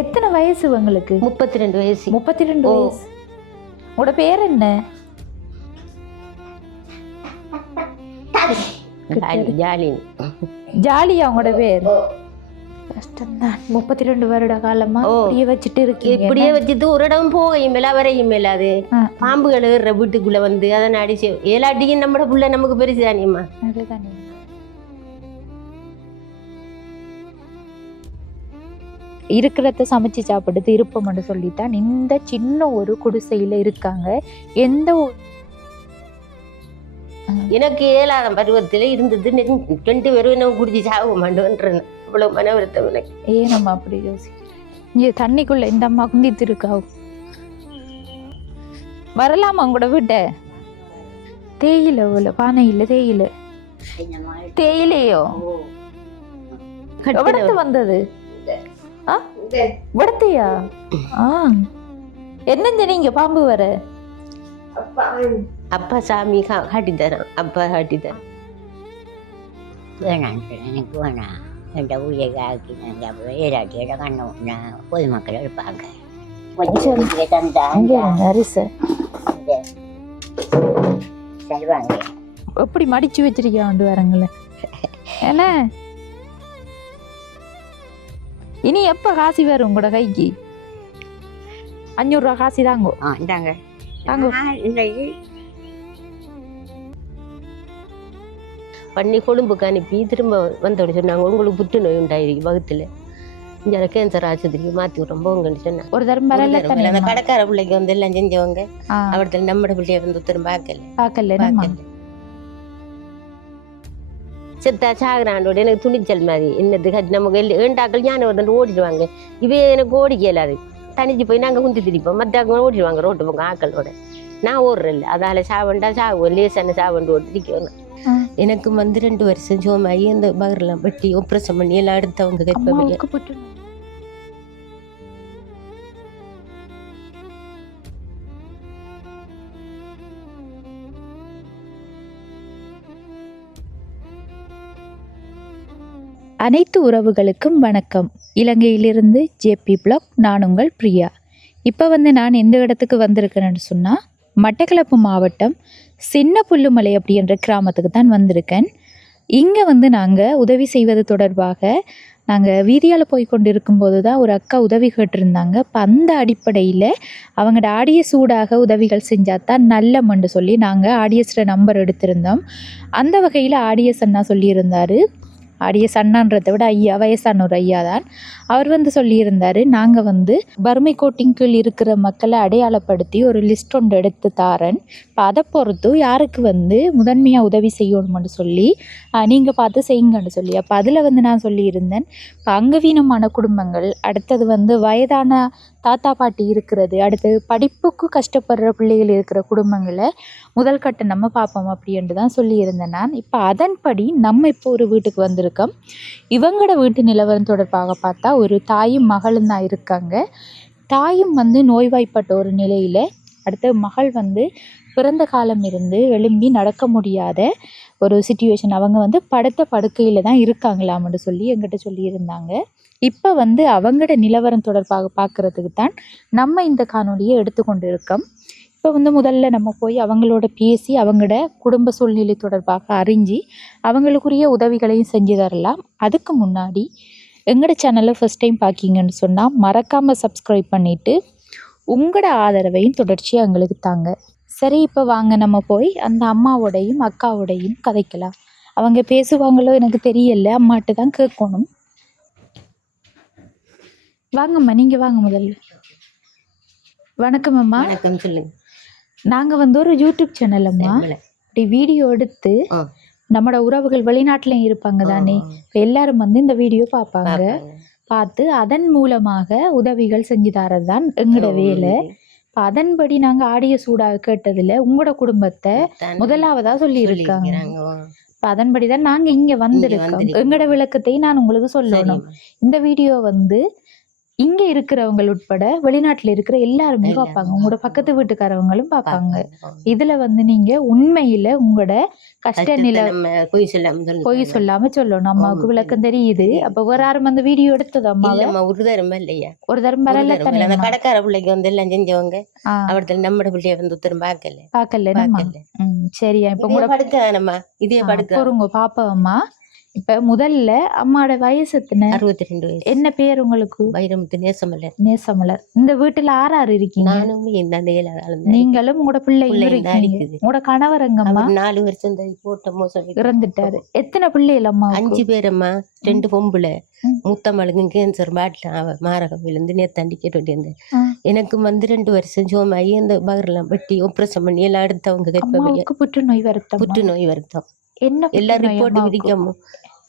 எத்தனை வயசு உங்களுக்கு? 32 வயசு. 32 வயசு. உங்களோட பேர் என்ன? ஜாலியா உங்களோட பேர்? கஷ்டம்தான். 32 வருட காலமா இப்படியே வச்சுட்டு இருக்கு. இப்படியே வச்சுட்டு ஒரு இடம் போகையும் மேல வரையும் மேல அது பாம்புகள் வீட்டுக்குள்ள வந்து அதை அடிச்சு ஏலாட்டியும் நம்மட புள்ள நமக்கு பெருசு தானியம்மா. அதுதானே. இருக்கிறத சமைச்சு சாப்பிடுறது இருப்போம்னு சொல்லித்தான் இந்த சின்ன ஒரு குடிசையில இருக்காங்க. எந்த எனக்கு 7ஆம் பருவத்தில் இருந்தது 2 பேரும் என்ன குடிச்சு சாக மாட்டோன்றேன். அவ்வளவு மன வருத்தம் எனக்கு. ஏன் நம்ம அப்படி யோசிக்க? தண்ணிக்குள்ள இந்த அம்மா குந்தித்து இருக்கா? வரலாமா உங்களோட வீட்ட? தேயிலை உள்ள பானை இல்ல தேயிலையோ எவ்வளத்து வந்தது? விடத்தையா? என்ன நீங்க பாம்பு வர? அப்பா சாமி காட்டித்தரேன். அப்பா காட்டித்தரேன். வேணாம் எனக்கு வேணாம். என் ஊழியர் ஆக்கினாங்க. ஏராட்டியோட கண்ணு பொதுமக்கள் இருப்பாங்க. தருவாங்க. எப்படி மடிச்சு வச்சிருக்காண்டு வரங்கள? ஏன்னா இனி எப்ப காசி வரும் உங்களோட கைக்கு? 500 ரூபா காசி தாங்கோ. இந்தாங்க. பண்ணி கொழும்புக்கு அனுப்பி திரும்ப வந்தோட சொன்னாங்க, உங்களுக்கு புற்றுநோய் உண்டாயிருக்கு வகுத்துல, இங்கே கேன்சர் ஆஸ்பத்திரிக்கு மாற்றி விடுறோம்போங்கன்னு சொன்னாங்க. ஒரு தரம் அந்த கடைக்கார பிள்ளைக்கு வந்து எல்லாம் செஞ்சவங்க அவர்கிட்ட நம்மட பிள்ளைய வந்து ஒருத்தரும் பார்க்கல. செத்தா சாகுறாண்டோட எனக்கு துணிச்சல் மாதிரி என்னது நமக்கு ஏண்டாக்கள் ஞானம் வந்து ஓடிடுவாங்க. இவே எனக்கு ஓடிக்க இயலாது. தனிச்சு போய் நாங்கள் குந்தி திரிப்போம். மற்ற ஓடிடுவாங்க ரோட்டு போங்க ஆக்களோட. நான் ஓடுறேன். அதால சாவண்டா சாகுவோம். லேசான சாவண்டு ஓடிக்கணும். எனக்கு வந்து 2 வருஷம் சோமாயி அந்த பகரெல்லாம் வெட்டி ஆப்ரேஷன் பண்ணி எல்லாம் எடுத்தவங்க கற்ப. அனைத்து உறவுகளுக்கும் வணக்கம். இலங்கையிலிருந்து ஜேபி பிளாக். நான் உங்கள் பிரியா. இப்போ நான் எந்த இடத்துக்கு வந்திருக்கேன்னு சொன்னால், மட்டக்களப்பு மாவட்டம் சின்ன புல்லுமலை அப்படின்ற கிராமத்துக்கு தான் வந்திருக்கேன். இங்கே நாங்கள் உதவி செய்வது தொடர்பாக நாங்கள் வீதியால் போய் கொண்டு இருக்கும்போது தான் ஒரு அக்கா உதவி கேட்டிருந்தாங்க. இப்போ அந்த அடிப்படையில் அவங்களோட ஆடியஸ் ஊடாக உதவிகள் செஞ்சால் தான் நல்லமன்னு சொல்லி நாங்கள் ஆடியஸில் நம்பர் எடுத்திருந்தோம். அந்த வகையில் ஆடியஸ் அண்ணா சொல்லியிருந்தார். ஆடியஸ் அண்ணான்றதை விட ஐயா, வயசான ஒரு ஐயா தான். அவர் சொல்லியிருந்தார், நாங்கள் வறுமை கோட்டின் கீழ் இருக்கிற மக்களை அடையாளப்படுத்தி ஒரு லிஸ்ட் ஒன்று எடுத்து தாரேன். இப்போ அதை பொறுத்து யாருக்கு முதன்மையாக உதவி செய்யணும்னு சொல்லி நீங்கள் பார்த்து செய்யுங்கன்னு சொல்லி. அப்போ அதில் நான் சொல்லியிருந்தேன், இப்போ அங்கவீனமான குடும்பங்கள், அடுத்தது வயதான தாத்தா பாட்டி இருக்கிறது, அடுத்தது படிப்புக்கு கஷ்டப்படுற பிள்ளைகள் இருக்கிற குடும்பங்களை முதல் கட்ட நம்ம பார்ப்போம் அப்படின்ட்டு தான் சொல்லியிருந்தேன் நான். இப்போ அதன்படி நம்ம இப்போ ஒரு வீட்டுக்கு வந்திருக்கோம். இவங்களோட வீட்டு நிலவரம் தொடர்பாக பார்த்தா ஒரு தாயும் மகளும் தான் இருக்காங்க. தாயும் நோய்வாய்ப்பட்ட ஒரு நிலையில், அடுத்த மகள் பிறந்த காலம் இருந்து எழும்பி நடக்க முடியாத ஒரு சிச்சுவேஷன். அவங்க படுத்த படுக்கையில் தான் இருக்காங்களாம்னு சொல்லி எங்கிட்ட சொல்லியிருந்தாங்க. இப்போ அவங்களோட நிலவரம் தொடர்பாக பார்க்குறதுக்கு தான் நம்ம இந்த காணொலியை எடுத்துக்கொண்டு இருக்கோம். இப்போ முதல்ல நம்ம போய் அவங்களோட பேசி அவங்களோட குடும்ப சூழ்நிலை தொடர்பாக அறிஞ்சு அவங்களுக்குரிய உதவிகளையும் செஞ்சு தரலாம். அதுக்கு முன்னாடி எங்களோட சேனலை ஃபஸ்ட் டைம் பார்க்கிங்கன்னு சொன்னால் மறக்காமல் சப்ஸ்கிரைப் பண்ணிவிட்டு உங்களோட ஆதரவையும் தொடர்ச்சியாக எங்களுக்கு தாங்க. சரி, இப்போ வாங்க நம்ம போய் அந்த அம்மாவோடையும் அக்காவோடையும் கதைக்கலாம். அவங்க பேசுவாங்களோ எனக்கு தெரியல, அம்மாட்ட தான் கேட்கணும். வாங்கம்மா, நீங்கள் வாங்க முதல்ல. வணக்கம் அம்மா. வணக்கம். சொல்லுங்க. நாங்கள் ஒரு யூடியூப் சேனல் அம்மா. இப்படி வீடியோ எடுத்து நம்மளோட உறவுகள் வெளிநாட்டிலையும் இருப்பாங்க தானே, இப்போ எல்லாரும் இந்த வீடியோ பார்ப்பாங்க. பார்த்து அதன் மூலமாக உதவிகள் செஞ்சு தரது தான் எங்களோட வேலை. இப்போ அதன்படி நாங்கள் ஆடிய சூடாக கேட்டதில் உங்களோட குடும்பத்தை முதலாவதாக சொல்லியிருக்காங்க. இப்போ அதன்படி தான் நாங்கள் இங்கே வந்திருக்கோம். எங்களோட விளக்கத்தை நான் உங்களுக்கு சொல்லணும். இந்த வீடியோ இங்க இருக்கிறவங்க உட்பட வெளிநாட்டுல இருக்கிற எல்லாருமே எல்லாரும் பார்ப்பாங்க, உங்களோட பக்கத்து வீட்டுக்காரவங்களும் பார்ப்பாங்க. பார்ப்பாங்க. இதுல வந்து நீங்க உண்மையில உங்களோட கஷ்ட கஷ்டத்தை நிலை நம்ம பொய் சொல்லாம பொய் சொல்லணும். சொல்லாம சொல்லணும். அம்மாவுக்கு ஆமா, விளக்கம் தெரியுது. தெரியுது. அப்ப வேற யாரும் அந்த வீடியோ எடுத்தது அம்மாவை இல்லம்மா ஒரு தரமா இல்லையா, ஒரு தரம் ஒரு வரல தரம் தானே இல்ல. அந்த அம்மா? கடைக்கார பிள்ளைக்கு வந்து எல்லாம் செஞ்சவங்க ஆ, அவடத்துல நம்ம பிள்ளைய வந்து உத்தரம் பார்க்கல பார்க்கல நம்ம. பார்க்கல. சரியா. இப்ப இதே உங்களோட படுக்கானம்மா, இதே படுக்க பொறுங்க பாப்பா அம்மா. இப்ப முதல்ல அம்மாவோட வயசு எத்தனை? 62 வயசு. என்ன பேர் உங்களுக்கு? வைரமுத்து நேசமல்லர். நேசமலர். இந்த வீட்டுல ஆறாறு இருக்கீங்க? நானும் இந்த ஏழாள் நீங்களும் உங்களோட பிள்ளைங்க பிள்ளைங்க தான் இருக்கீங்க. இருக்குது. உங்களோட கணவர் எங்கம்மா? 4 வருஷம் தான் போட்ட மோசம் இறந்துட்டாரு. எத்தனை பிள்ளைகள் அம்மா? 5 பேரம்மா, 2 பொம்பளை. ம். மூத்த மளுக்கு கேன்சர் பாட்டில் மாரகம் விழுந்து நேத்தாண்டி கேட்டு வந்தேன். ஆ. எனக்கு வந்து 2 வருஷம் சோமாயி அந்த பகரெல்லாம் வெட்டி ஆப்ரேஷன் பண்ணி எல்லாம் எடுத்தவங்க கற்பப்பைய அம்மாவுக்கு புற்றுநோய் வருத்தம். புற்றுநோய் வருத்தம் என்ன எல்லா புற்றுநோய் ரிப்போர்ட் அம்மாவுக்கு? விதிக்காம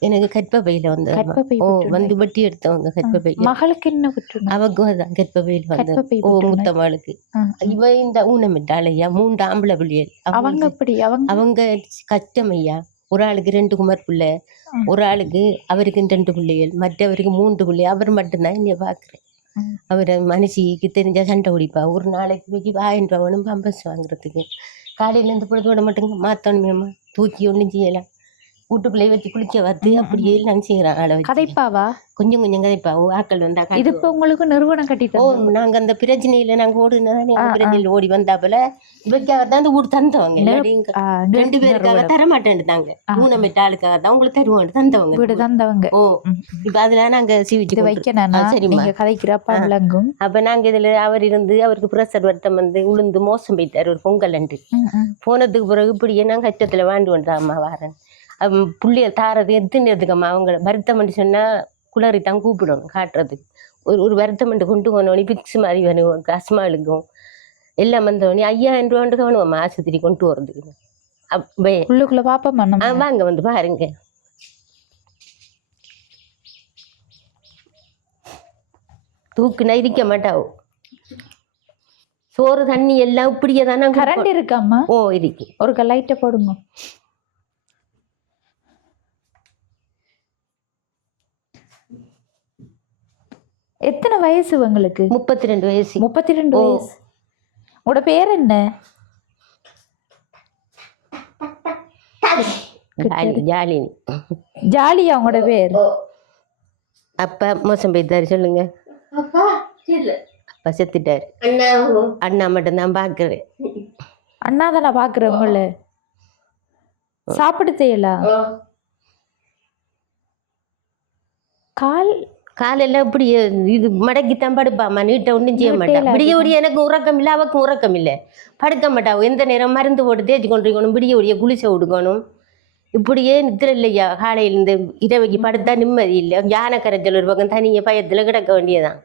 எனக்கு கற்பப்பையில வந்து கர்ப்பப்பை ஓ புற்றுநோய். வந்து வெட்டி எடுத்தவங்க கற்பப்பைய. மகளுக்கு என்ன புற்றுநோய்? அவக்கும் அதான் கற்பப்பையில வந்து கர்ப்பப்பை ஓ புற்றுநோய். மூத்த மகளுக்கு ஆ. இவ இந்த ஊனமிட்டாளையா 3 ஆம்பளை பிள்ளைகள். அவங்க எப்படி? அவங்க கஷ்டம் ஐயா. ஒரு ஆளுக்கு 2 குமார் பிள்ளை, ஆ. ஒரு ஆளுக்கு அவருக்கு 2 பிள்ளைகள், மற்றவருக்கு 3 பிள்ளை. அவர் மட்டும்தான் என்னைய பாக்குறேன். ம். அவர் மனுஷிக்கு தெரிஞ்சா சண்டை பிடிப்பா. ஒரு நாளைக்கு போய் 1000 ரூபா வேணும் பம்பஸ் வாங்குறதுக்கு. காலையில இருந்து பொழுது விட மாட்டேங்க மாத்தணுமேம்மா, தூக்கி ஒண்ணும் செய்யலாம். வீட்டுக்குள்ளேயே வச்சு குளிக்க வந்து அப்படியே எல்லாம் செய்யறான். ஆளை வச்சு கதைப்பாவா? கொஞ்சம் கொஞ்சம் கதைப்பா. ஆக்கள் வந்தா இது இப்ப உங்களுக்கு நிறுவனம் கட்டி ஓ தந்தது. நாங்க அந்த பிரச்சனையில நாங்க ஓடுனதானே, அந்த பிரச்சனையில ஓடி வந்தாப்புல இவக்காக தான் அந்த வீடு தந்தவங்க. இல்லாட்டி இங்க ஆ, 2 பேருக்காக தர மாட்டேன்ட்டாங்க. ஊனமிட்ட ஆளுக்காக தான் உங்களுக்கு தருவோம் தந்தவங்க. வீடு தந்தவங்க. ஓ ம். இப்ப அதுல நாங்க இது சீவிச்சு வைக்கணும். சரிம்மா. நீங்க கதைக்கிறப்ப விளங்கும். அப்ப நாங்க இதுல அவர் இருந்து அவருக்கு பிரஷர் வருத்தம் வந்து உளுந்து மோசம் போயிட்டாரு ஒரு பொங்கல் அன்று. போனதுக்கு பிறகு இப்படியே நான் கஷ்டத்துல வாழ்ந்து வந்தேன். அம்மா வாரன் புள்ளிய தாரது எத்தனைதுக்கம்மா அவங்க வருத்தம் சொன்னா குளறி தான் கூப்பிடணும் காட்டுறதுக்கு. ஒரு வருத்தம் கொண்டு போனோடனே பிக்ஸ் மாதிரி வேணும், அஸ்மாளுக்கும் எல்லாம் வந்தோடனே 5000 ரூபாண்டு வேணும்மா ஆஸ்பத்திரி கொண்டு போறதுக்கு. அப்பே உள்ளுக்குள்ள பாப்போமா நம்ம? வாங்க வந்து பாருங்க. தூக்குனா இருக்க மாட்டாவோ. சோறு தண்ணி எல்லாம் இப்படியே தானே. கரண்ட் இருக்காம்மா? ஓ இருக்கு. ஒரு லைட்டை போடுங்க. எத்தனை வயசு உங்களுக்கு? 32 வயசு. 32 வயசு. உங்களோட பேர் என்ன? ஜாலினி. ஜாலியா உங்களோட பேர்? அப்பா மோசம் போயிட்டாரு சொல்லுங்க. அப்பா செத்துட்டாரு. அண்ணா மட்டும் தான் பாக்குறேன். அண்ணா தானே பாக்குறேன் உங்களை. சாப்பிட செய்யலாம். காலையில இப்படி இது மடக்கித்தான் படுப்பாமா, நீட்ட ஒன்றும் செய்ய மாட்டா. விடிய விடிய எனக்கு உறக்கம் இல்லை, அவக்கு உறக்கம் இல்லை. படுக்க மாட்டாவும். எந்த நேரம் மருந்து போட்டு தேய்ச்சி கொண்டிருக்கணும், விடிய விடிய குளிச்ச விடுக்கணும். இப்படியே நித்திர இல்லையா. காலையில இருந்து இரவைக்கு படுத்தா நிம்மதி இல்லை. யானை கரைச்சல் ஒரு பக்கம் தனிய பயத்துல கிடக்க வேண்டியதான்.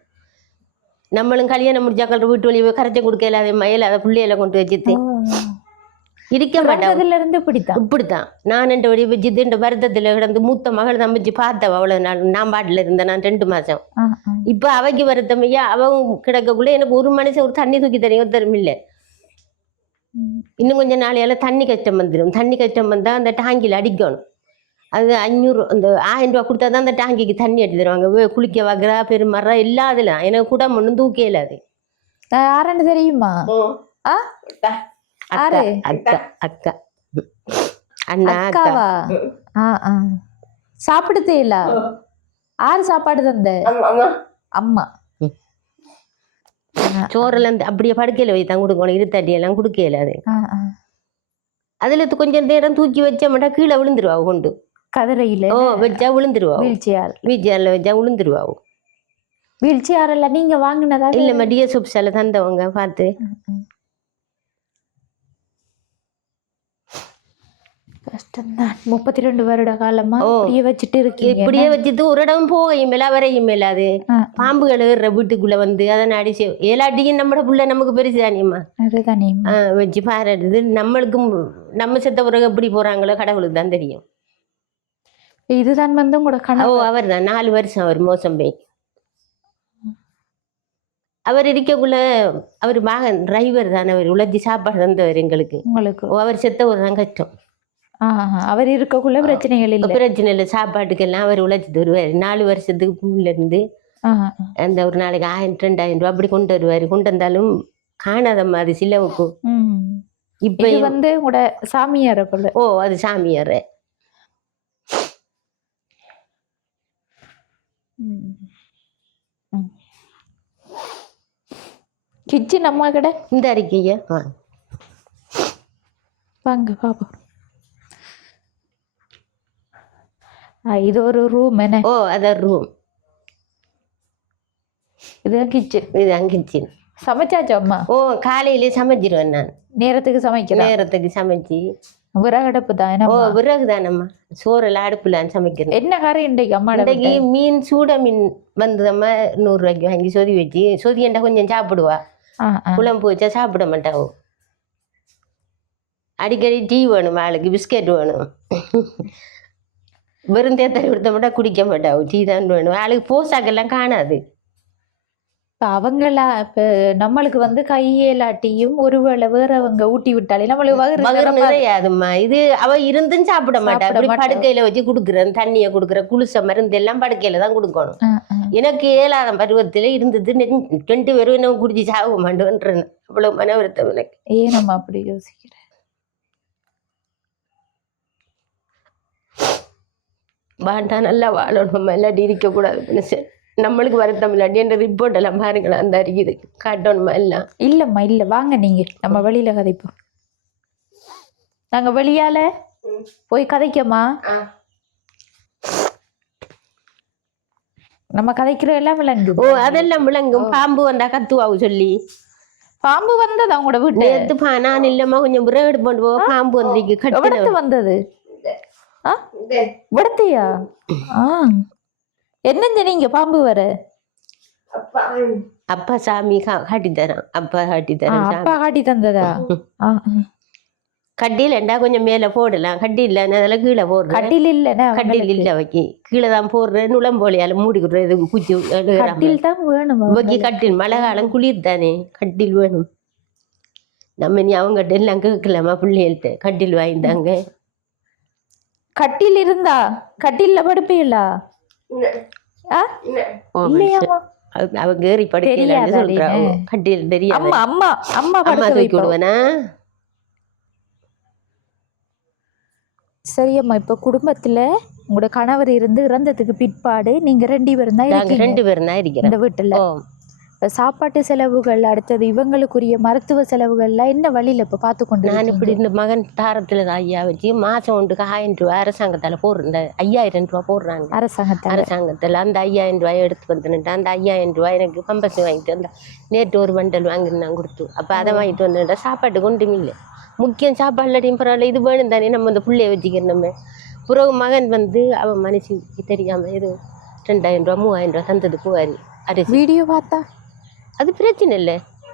நம்மளும் கல்யாணம் முடிச்சாக்கள் வீட்டு வழியை கரைச்ச கொடுக்க இல்லாத மயில அதை பிள்ளையில கொண்டு வச்சுட்டு இருக்க மாட்டாங்க. இருந்து இப்படித்தான் நான் 2 வழி வச்சுட்டு இந்த வருத்தத்துல கிடந்து மூத்த மகள் தான் வச்சு பார்த்தவ. அவ்வளவு நாள் நான் பாட்டில் இருந்தேன். நான் 2 மாசம். இப்ப அவைக்கு வருத்தமையா அவங்க கிடக்கக்குள்ள எனக்கு ஒரு மனுஷன் ஒரு தண்ணி தூக்கி தரையும் தரும் இல்லை. இன்னும் கொஞ்சம் நாளையால தண்ணி கஷ்டம் வந்துடும். தண்ணி கஷ்டம் வந்தா அந்த டாங்கில அடிக்கணும். அது 500 அந்த 1000 ரூபா கொடுத்தா தான் அந்த டாங்கிக்கு தண்ணி அடி தருவாங்க. குளிக்க வாக்குறா பெருமறா எல்லா அதெல்லாம் எனக்கு கூட ஒன்றும் தூக்கே இல்லாது. யாருன்னு தெரியுமா? அக்கா அக்கா அக்கா அண்ணா அக்காவா? சாப்பிட செய்யல. ஆறு சாப்பாடு தந்த? அம்மா. சோறுல இருந்து அப்படியே படுக்கையில வை தான் கொடுக்கணும். இருத்தட்டி எல்லாம் கொடுக்க இல்லாது. அதுல கொஞ்சம் நேரம் தூக்கி வச்ச மாட்டா கீழே விழுந்துருவா கொண்டு. கதிரையில வச்சா விழுந்துருவா. வீல்சேர்ல வச்சா விழுந்துருவா. வீல்சேர் இல்ல நீங்க வாங்கினதா? இல்ல டிஎஸ்எப்ஸ்ல தந்தவங்க பார்த்து. கஷ்டம்தான். 32 வருட காலமா இப்படியே வச்சுட்டு இருக்கீங்க. இப்படியே வச்சுட்டு ஒரு இடம் போகையும் மேல வரையும் மேலாது. பாம்புகள் வீட்டுக்குள்ள வந்து அதை அடிச்சு ஏலாட்டியும் நம்மட புள்ள நமக்கு பெருசு தானியம்மா. அதுதானே வச்சு பாருது. நம்மளுக்கும் நம்ம செத்த பிறகு எப்படி போறாங்களோ கடவுளுக்கு தான் தெரியும். இதுதான் வந்து உங்களோட கனவு? அவர் தான் 4 வருஷம் அவர் மோசம் போய். அவர் இருக்கக்குள்ள அவர் வாகன் டிரைவர் தான். அவர் உழைச்சி சாப்பாடு தந்தவர் எங்களுக்கு. உங்களுக்கு அவர் செத்த ஒரு தான் கஷ்டம். அவர் இருக்கக்குள்ள பிரச்சனைகள் இல்லை. பிரச்சனை இல்லை. சாப்பாட்டுக்கெல்லாம் அவர் உழைச்சிட்டு வருவார். 4 வருஷத்துக்கு இருந்து ஆஹா. அந்த ஒரு நாளைக்கு 1000 2000 ரூபா அப்படி கொண்டு வருவாரு. கொண்டு வந்தாலும் காணாத மாதிரி சிலவுக்கும். ம். இப்ப இது வந்து உங்களோட சாமியார போல. ஓ அது சாமியார். கிச்சன் அம்மா கடை இந்த அறிக்கைய வாங்க பாப்போம். இது ஒரு ரூம் என்ன? ஓ அதான் ரூம். இதுதான் கிச்சன். இதுதான் கிச்சன். சமைச்சாச்சா அம்மா? ஓ காலையிலே சமைச்சிருவேன் நான். நேரத்துக்கு சமைக்கலாம். நேரத்துக்கு சமைச்சு. விறகடுப்பு தான். ஓ விறகு தானம்மா. சோறெல்லாம் அடுப்புல சமைக்கிறேன். என்ன கறி இன்றைக்கு அம்மா? இன்றைக்கு மீன் சூட மீன் வந்ததம்மா 100 ரூபாய்க்கு வாங்கி சொதி வச்சு சொதியண்டா கொஞ்சம் சாப்பிடுவா. குழம்பு வச்சா சாப்பிட மாட்டாவும். அடிக்கடி டீ வேணும், ஆளுக்கு பிஸ்கெட் வேணும். வெறும் தேத்தரை கொடுத்த மட்டும் குடிக்க மாட்டாவும். டீ தான் வேணும். ஆளுக்கு போசாக்கெல்லாம் காணாது. இப்போ அவங்களா இப்போ நம்மளுக்கு வந்து கையேலாட்டியும் ஒருவேளை வேறவங்க ஊட்டி விட்டாலே நம்மளுக்கு நிறையாதும்மா. இது அவ இருந்துன்னு சாப்பிட மாட்டா. படுக்கையில வச்சு கொடுக்குறேன், தண்ணியை கொடுக்குற குளிச மருந்து எல்லாம் படுக்கையில தான் கொடுக்கணும். எனக்கு 7ஆம் பருவத்துல இருந்தது 2 பேரும் என்ன குடிச்சு சாக மாட்டேன்றேன். அவ்வளவு மன வருத்தம் எனக்கு. ஏன் நம்ம அப்படி யோசிக்கிறேன்? வாழ்ந்தா நல்லா வாழணும், இல்லாட்டி இருக்க கூடாது மனுஷன். நம்மளுக்கு வருத்தம் இல்லாட்டி என்ற ரிப்போர்ட் எல்லாம் பாருங்களா அந்த அறிக்குது காட்டணுமா எல்லாம். இல்லம்மா இல்ல, வாங்க நீங்க நம்ம வெளியில கதைப்போம். நாங்க வெளியால போய் கதைக்கமா? நம்ம கதைக்கிற எல்லாம் விளங்கு. ஓ அதெல்லாம் விளங்கும். பாம்பு வந்தா கத்துவாவு சொல்லி. பாம்பு வந்தது அவங்களோட வீட்டு எடுத்துப்பா. நான் இல்லம்மா கொஞ்சம் விறகு போட்டு போ. பாம்பு வந்திருக்கு. கட்டு வந்தது. விடத்தையா? என்னங்க நீங்க பாம்பு வர? அப்பா சாமி காட்டி தரான். அப்பா காட்டி தரான். அப்பா காட்டி தந்ததா? கட்டியில் என்ன கொஞ்சம் மேல போடலாம். கட்டி இல்ல அதெல்லாம் கீழே போடுறேன். கட்டில் இல்ல, கட்டில் இல்ல வைக்கி கீழே தான் போடுறேன். நுழம்போலியால மூடி கொடுறது. குச்சி கட்டில் தான் வேணும் வைக்கி. கட்டில் மழை காலம் குளிர் தானே, கட்டில் வேணும். நம்ம நீ அவங்ககிட்ட எல்லாம் கேட்கலாமா? பிள்ளைகள்கிட்ட கட்டில் வாங்கிட்டாங்க. கட்டில் இருந்தா கட்டில்ல படுப்பீங்களா? அவங்க ஏறி படுக்கல சொல்றாங்க. கட்டில் தெரியாது. அம்மா அம்மா அம்மா அம்மா தூக்கி விடுவேனா? சரியம்மா. இப்ப குடும்பத்துல உங்களோட கணவர் இறந்ததுக்கு பிற்பாடு நீங்க 2 பேரும் தான் இருக்கீங்க. 2 பேரும் தான் இருக்கிறோம் இந்த வீட்டுல. சாப்பாட்டு செலவுகள், அடுத்தது இவங்களுக்குரிய மருத்துவ செலவுகள்லாம் என்ன வழியில இப்ப பார்த்து கொண்டு? நான் இப்படி இந்த மகன் தாரத்துல ஐயா வச்சு மாசம் ஒன்றுக்கு 1000 ரூபாய் அரசாங்கத்தால போடுற 5000 ரூபாய் போடுறாங்க. அரசாங்கத்துல அந்த 5000 ரூபாய் எடுத்து வந்துட்டேன். அந்த 5000 ரூபாய் எனக்கு பம்பஸ் வாங்கிட்டு வந்தா. நேற்று ஒரு பண்டல் வாங்கிருந்தாங்க கொடுத்து. அப்ப அதை வாங்கிட்டு வந்துட்டா. சாப்பாட்டுக்கு ஒன்றும் இல்லை. முக்கியம் சாப்பாடு இல்லாட்டியும் பரவாயில்ல, இது வேணும் தானே. நம்ம இந்த பிள்ளைய வச்சுக்கிறோம். நம்ம பிறகு மகன் வந்து அவன் மனுஷனுக்கு தெரியாம இது 2000 ரூபா 3000 ரூபா தந்தது போவாரு. அரிசி வீடியோ பார்த்தா அது பிரச்சனை இல்லை.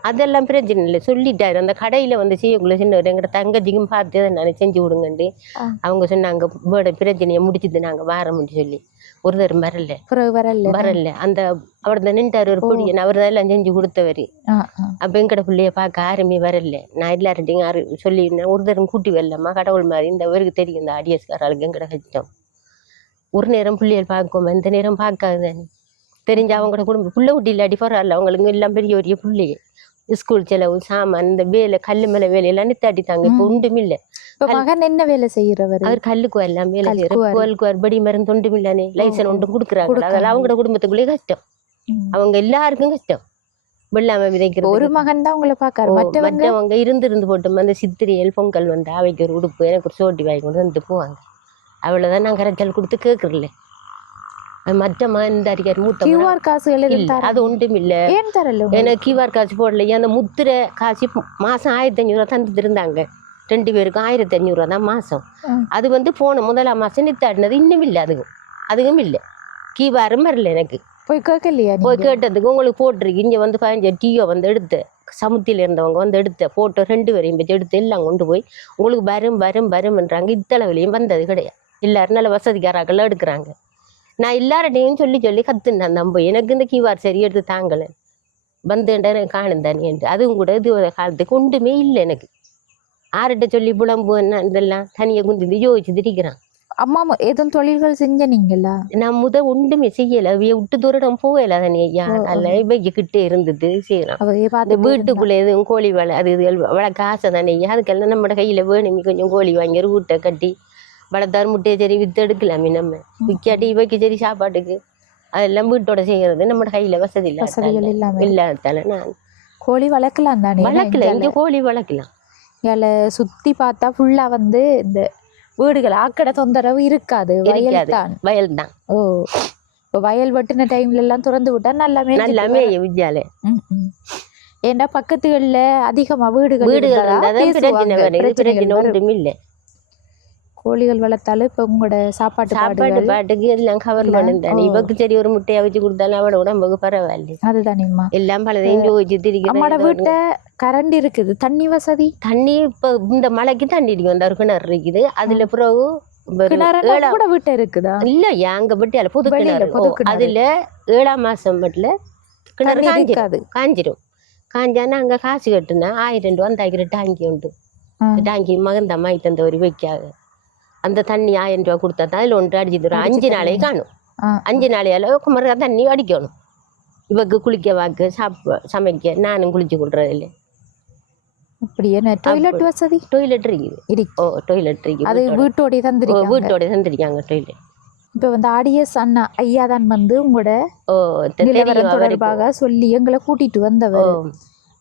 அதெல்லாம் பிரச்சனை இல்லை. சொல்லிட்டாரு. அந்த கடையில் வந்து செய்யக்குள்ள சின்னவர் எங்கிட்ட தங்கச்சிக்கும் பார்த்து நான் செஞ்சு விடுங்கண்டு அவங்க சொன்னாங்க. வேட பிரச்சனையை முடிச்சுது நாங்கள் வாரம்னு சொல்லி. ஒருத்தர் வரல. அந்த அவர் தான் நின்றார் ஒரு பொடியன். அவர் தான் எல்லாம் செஞ்சு கொடுத்தவர். அப்போ எங்கட பிள்ளைய பார்க்க யாருமே வரல. நான் எல்லார்ட்டையும் சொல்லியிருந்தேன். ஒருத்தரும் கூட்டி வரலம்மா கடவுள் மாதிரி. இந்த அவருக்கு தெரியும் இந்த ஆடியஸ்காராளுக்கு எங்கட கஷ்டம். ஒரு நேரம் பிள்ளைகள் பார்க்குமா, இந்த நேரம் பார்க்காது தானே. தெரிஞ்சு அவங்களோட குடும்பம் புள்ள குட்டி இல்லாட்டி பரவாயில்ல. அவங்களுக்கு எல்லாம் பெரிய பெரிய பிள்ளைங்க. ஸ்கூல் செலவு சாமான் இந்த வேலை கல்லு மேல வேலையெல்லாம் நித்தாட்டித்தாங்க. இப்போ ஒன்றும் இல்லை. மகன் என்ன வேலை செய்யறவர்? அவர் கல்லுக்கு எல்லாம் வேலை செய்யறாரு. படி மருந்து ஒன்றும் இல்லைன்னு லைசன் ஒன்றும் கொடுக்குறாங்க. அதெல்லாம் அவங்களோட குடும்பத்துக்குள்ளே கஷ்டம். அவங்க எல்லாருக்கும் கஷ்டம். வெள்ளாம விதைக்கிறது. ஒரு மகன் தான் உங்களை பார்க்காரு. மற்றவங்க இருந்து போட்டோம். அந்த சித்திரையல் பொங்கல் வந்து அவைக்கு ஒரு உடுப்பு எனக்கு ஒரு சோட்டி வாங்கி கொண்டு வந்து போவாங்க. அவ்வளவுதான். நான் கரைச்சல் கொடுத்து கேட்கறல. மற்ற இந்த அறிக்கார் மூத்த காசு அது ஒன்றும் இல்லை. எனக்கு கியூஆர் காசு போடலையே. அந்த முத்திரை காசு மாசம் 1500 ரூபா தந்துட்டு இருந்தாங்க. 2 பேருக்கும் 1500 ரூபா தான் மாசம். அது வந்து போன 1ஆம் மாசம் நித்தாட்டினது. இன்னும் இல்லை. அதுவும் இல்லை. கியூஆரும் வரல. எனக்கு போய் கேட்கலையா? போய் கேட்டதுக்கு உங்களுக்கு போட்டிருக்கு. இங்கே வந்து 15 டியோ வந்து எடுத்து சமுத்தியில் இருந்தவங்க வந்து எடுத்து போட்டோ 2 பேரையும் வச்சு எடுத்து எல்லாம் கொண்டு போய் உங்களுக்கு வரும்ன்றாங்க. இத்தளவுலையும் வந்தது கிடையாது. எல்லாரும் நல்ல வசதிக்காராக்கள் எடுக்கிறாங்க. நான் எல்லார்டையும் சொல்லி கத்துனேன். நம்ப எனக்கு இந்த கியூஆர் சரி எடுத்து தாங்கலை வந்துட்டேன் எனக்கு காணும் தானே என்று. அதுவும் கூட இது காலத்துக்கு ஒன்றுமே இல்லை. எனக்கு ஆர்கிட்ட சொல்லி புலம்பு என்ன இதெல்லாம் தனியை குந்தி யோசிச்சு திரிக்கிறான். அம்மா எதுவும் தொழில்கள் செஞ்ச நீங்களா? நான் ஒன்றுமே செய்யல, அவைய விட்டு தூரம் போகல தானே ஐயா. அல்ல இவைக்கு கிட்டே இருந்தது செய்யலாம். அவையே இந்த பார்த்துட்டு வீட்டுக்குள்ள எதுவும் கோழி அது இது வளர்க்க ஆசை தானே ஐயா. அதுக்கெல்லாம் நம்ம கையில வேணும் கொஞ்சம் கோழி வாங்கி ஒரு வீட்டை கட்டி வளர்த்தாரு முட்டையை சரி வித்து எடுக்கலாமே. நம்ம விற்காட்டி இவைக்கு சரி சாப்பாட்டுக்கு அதெல்லாம் வீட்டோட செய்யறது நம்ம கையில வசதி வசதிகள் இல்லாம இல்லாதால நான் கோழி வளர்க்கலாம் தானே? வளர்க்கல. இங்க கோழி வளர்க்கலாம். இதில் சுற்றி பார்த்தா ஃபுல்லாக வந்து இந்த வீடுகள் ஆக்கடை தொந்தரவு இருக்காது, வயல் தான். வயல் தான். ஓ, இப்போ வயல் வெட்டின டைம்ல எல்லாம் திறந்து விட்டா நல்லாமே விஜயாலே. ஏன்னா பக்கத்துகளில் அதிகமாக வீடுகள் பிரச்சனை ஒன்றும் இல்லை. கோழிகள் வளர்த்தாலும் இப்போ உங்களோட சாப்பாட்டு பாட்டுக்கு எல்லாம் கவர் பண்ணுதானே. இவக்கு சரி ஒரு முட்டையை வச்சு கொடுத்தாலும் அவட உடம்புக்கு பரவாயில்ல. அதுதானேம்மா எல்லாம் பலதையும் யோசிச்சு திரிக்கிறேன். நம்மளோட வீட்டை கரண்ட் இருக்குது, தண்ணி வசதி. தண்ணி இப்ப இந்த மழைக்கு தண்ணி அடிக்கும். அந்த கிணறு இருக்குது. அதுல பிறகு கூட வீட்டை இருக்குதா? இல்ல அங்க பட்டியால பொது கிணறு. அதுல 7ஆம் மாசம் மட்டும் கிணறு காஞ்சிரும். காஞ்சானா அங்க காசு கட்டுனா 1000 ரூபா தாய்க்கிற டாங்கி உண்டு. டாங்கி மகன் தம்மாய் தந்த ஒரு வைக்காக அந்த தண்ணி 1000 ரூபா கொடுத்தா தான் அதில் ஒன்று அடிச்சு தரும். 5 நாளே காணும். 5 நாளையால குமர தண்ணி அடிக்கணும். இவக்கு குளிக்க வாக்கு சமைக்க நானும் குளிச்சு கொடுறது இல்லை. அப்படியே டாய்லெட் வசதி? டாய்லெட் இருக்குது. ஓ, டாய்லெட் இருக்குது. அது வீட்டோட தந்திருக்காங்க டாய்லெட். இப்போ வந்து ஆடியஸ் அண்ணா ஐயா தான் வந்து உங்களோட தொடர்பாக சொல்லி எங்களை கூட்டிட்டு வந்தவர்.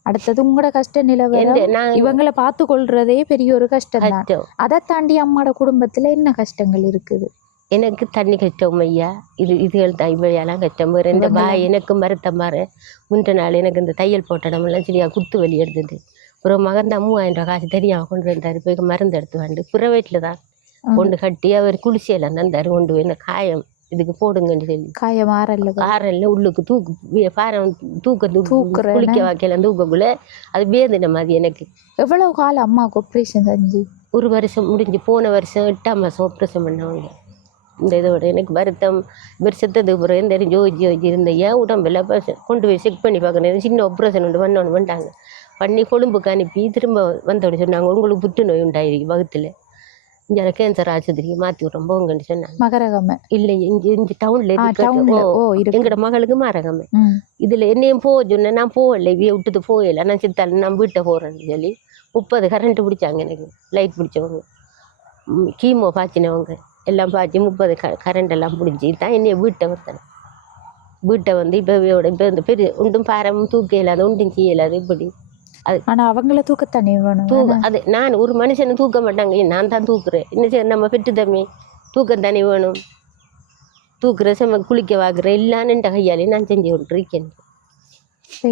அடுத்தது உங்களோட கஷ்ட நிலவரம் இவங்களை பார்த்து கொள்றதே பெரிய ஒரு கஷ்டம் தான். அதை தாண்டி அம்மாவோட குடும்பத்துல என்ன கஷ்டங்கள் இருக்குது? எனக்கு தண்ணி கஷ்டம் ஐயா. இதுகள் தான் இவையெல்லாம் கஷ்டம். ரெண்டு பாய் எனக்கு மருத்தமாறு முன்ன நாள் எனக்கு இந்த தையல் போட்ட இடமெல்லாம் சரியா குத்து வலி எடுத்தது. ஒரு மகன் தான் 3000 ரூபா காசு தெரியாம கொண்டு வந்தாரு. போய் மருந்து எடுத்து வந்து பிரைவேட்ல தான் கொண்டு கட்டி அவர் குளிசையெல்லாம் தந்தாரு. கொண்டு போய் இந்த காயம் இதுக்கு போடுங்கன்னு சொல்லி காயம் ஆறல்ல உள்ளுக்கு பாரம் குளிக்க வாக்கையில தூக்கக்குள்ள அது வேதனை மாதிரி. எனக்கு எவ்வளவு காலம் அம்மாவுக்கு ஆப்ரேஷன் செஞ்சு? 1 வருஷம் முடிஞ்சு. போன வருஷம் 8ஆம் மாசம் ஆப்ரேஷன் பண்ணவங்க. இந்த இதோட எனக்கு வருத்தம் வருஷத்துக்கு பிறகு இந்த ஜோஜி இருந்த ஏன் உடம்புல கொண்டு போய் செக் பண்ணி பார்க்கணும். சின்ன ஆப்ரேஷன் உண்டு பண்ணோன்னு பண்ணிட்டாங்க. பண்ணி கொழும்புக்கு அனுப்பி திரும்ப வந்தோட சொன்னாங்க உங்களுக்கு புற்றுநோய் உண்டாயிருக்கு வகுத்துல, இங்கே கேன்சர் ஆஸ்பத்திரிக்கு மாற்றி விட்றோம் போங்கன்னு சொன்னாங்க. மகரகம இல்லை இங்கே டவுன்ல எங்களோட மகளுக்கு மரகம. இதுல என்னையும் போக சொன்னேன். நான் போகல, இவைய விட்டுட்டு போகல. நான் சித்தாலும் நான் வீட்டை போகிறேன்னு சொல்லி 30 கரண்ட் பிடிச்சாங்க. எனக்கு லைட் பிடிச்சவங்க கீமோ பாய்ச்சினவங்க எல்லாம் பாய்ச்சி 30 கரண்ட் எல்லாம் பிடிச்சி தான் என்னைய வீட்டை வந்தேன். வீட்டை வந்து இப்போ இந்த பெரிய ஒன்றும் பாரமும் தூக்க இயலாது, ஒன்றும் செய்யலாது. இப்படி அது ஆனா அவங்கள தூக்கத்தானே வேணும். அது நான் ஒரு மனுஷனை தூக்க மாட்டாங்க, நான் தான் தூக்குறேன். என்ன சரி நம்ம பெற்று தம்பி தூக்கத்தானே வேணும். தூக்குற செம்ம குளிக்க வாக்குற இல்லான்னு கையாலே நான் செஞ்சு விட்டுருக்கேன்.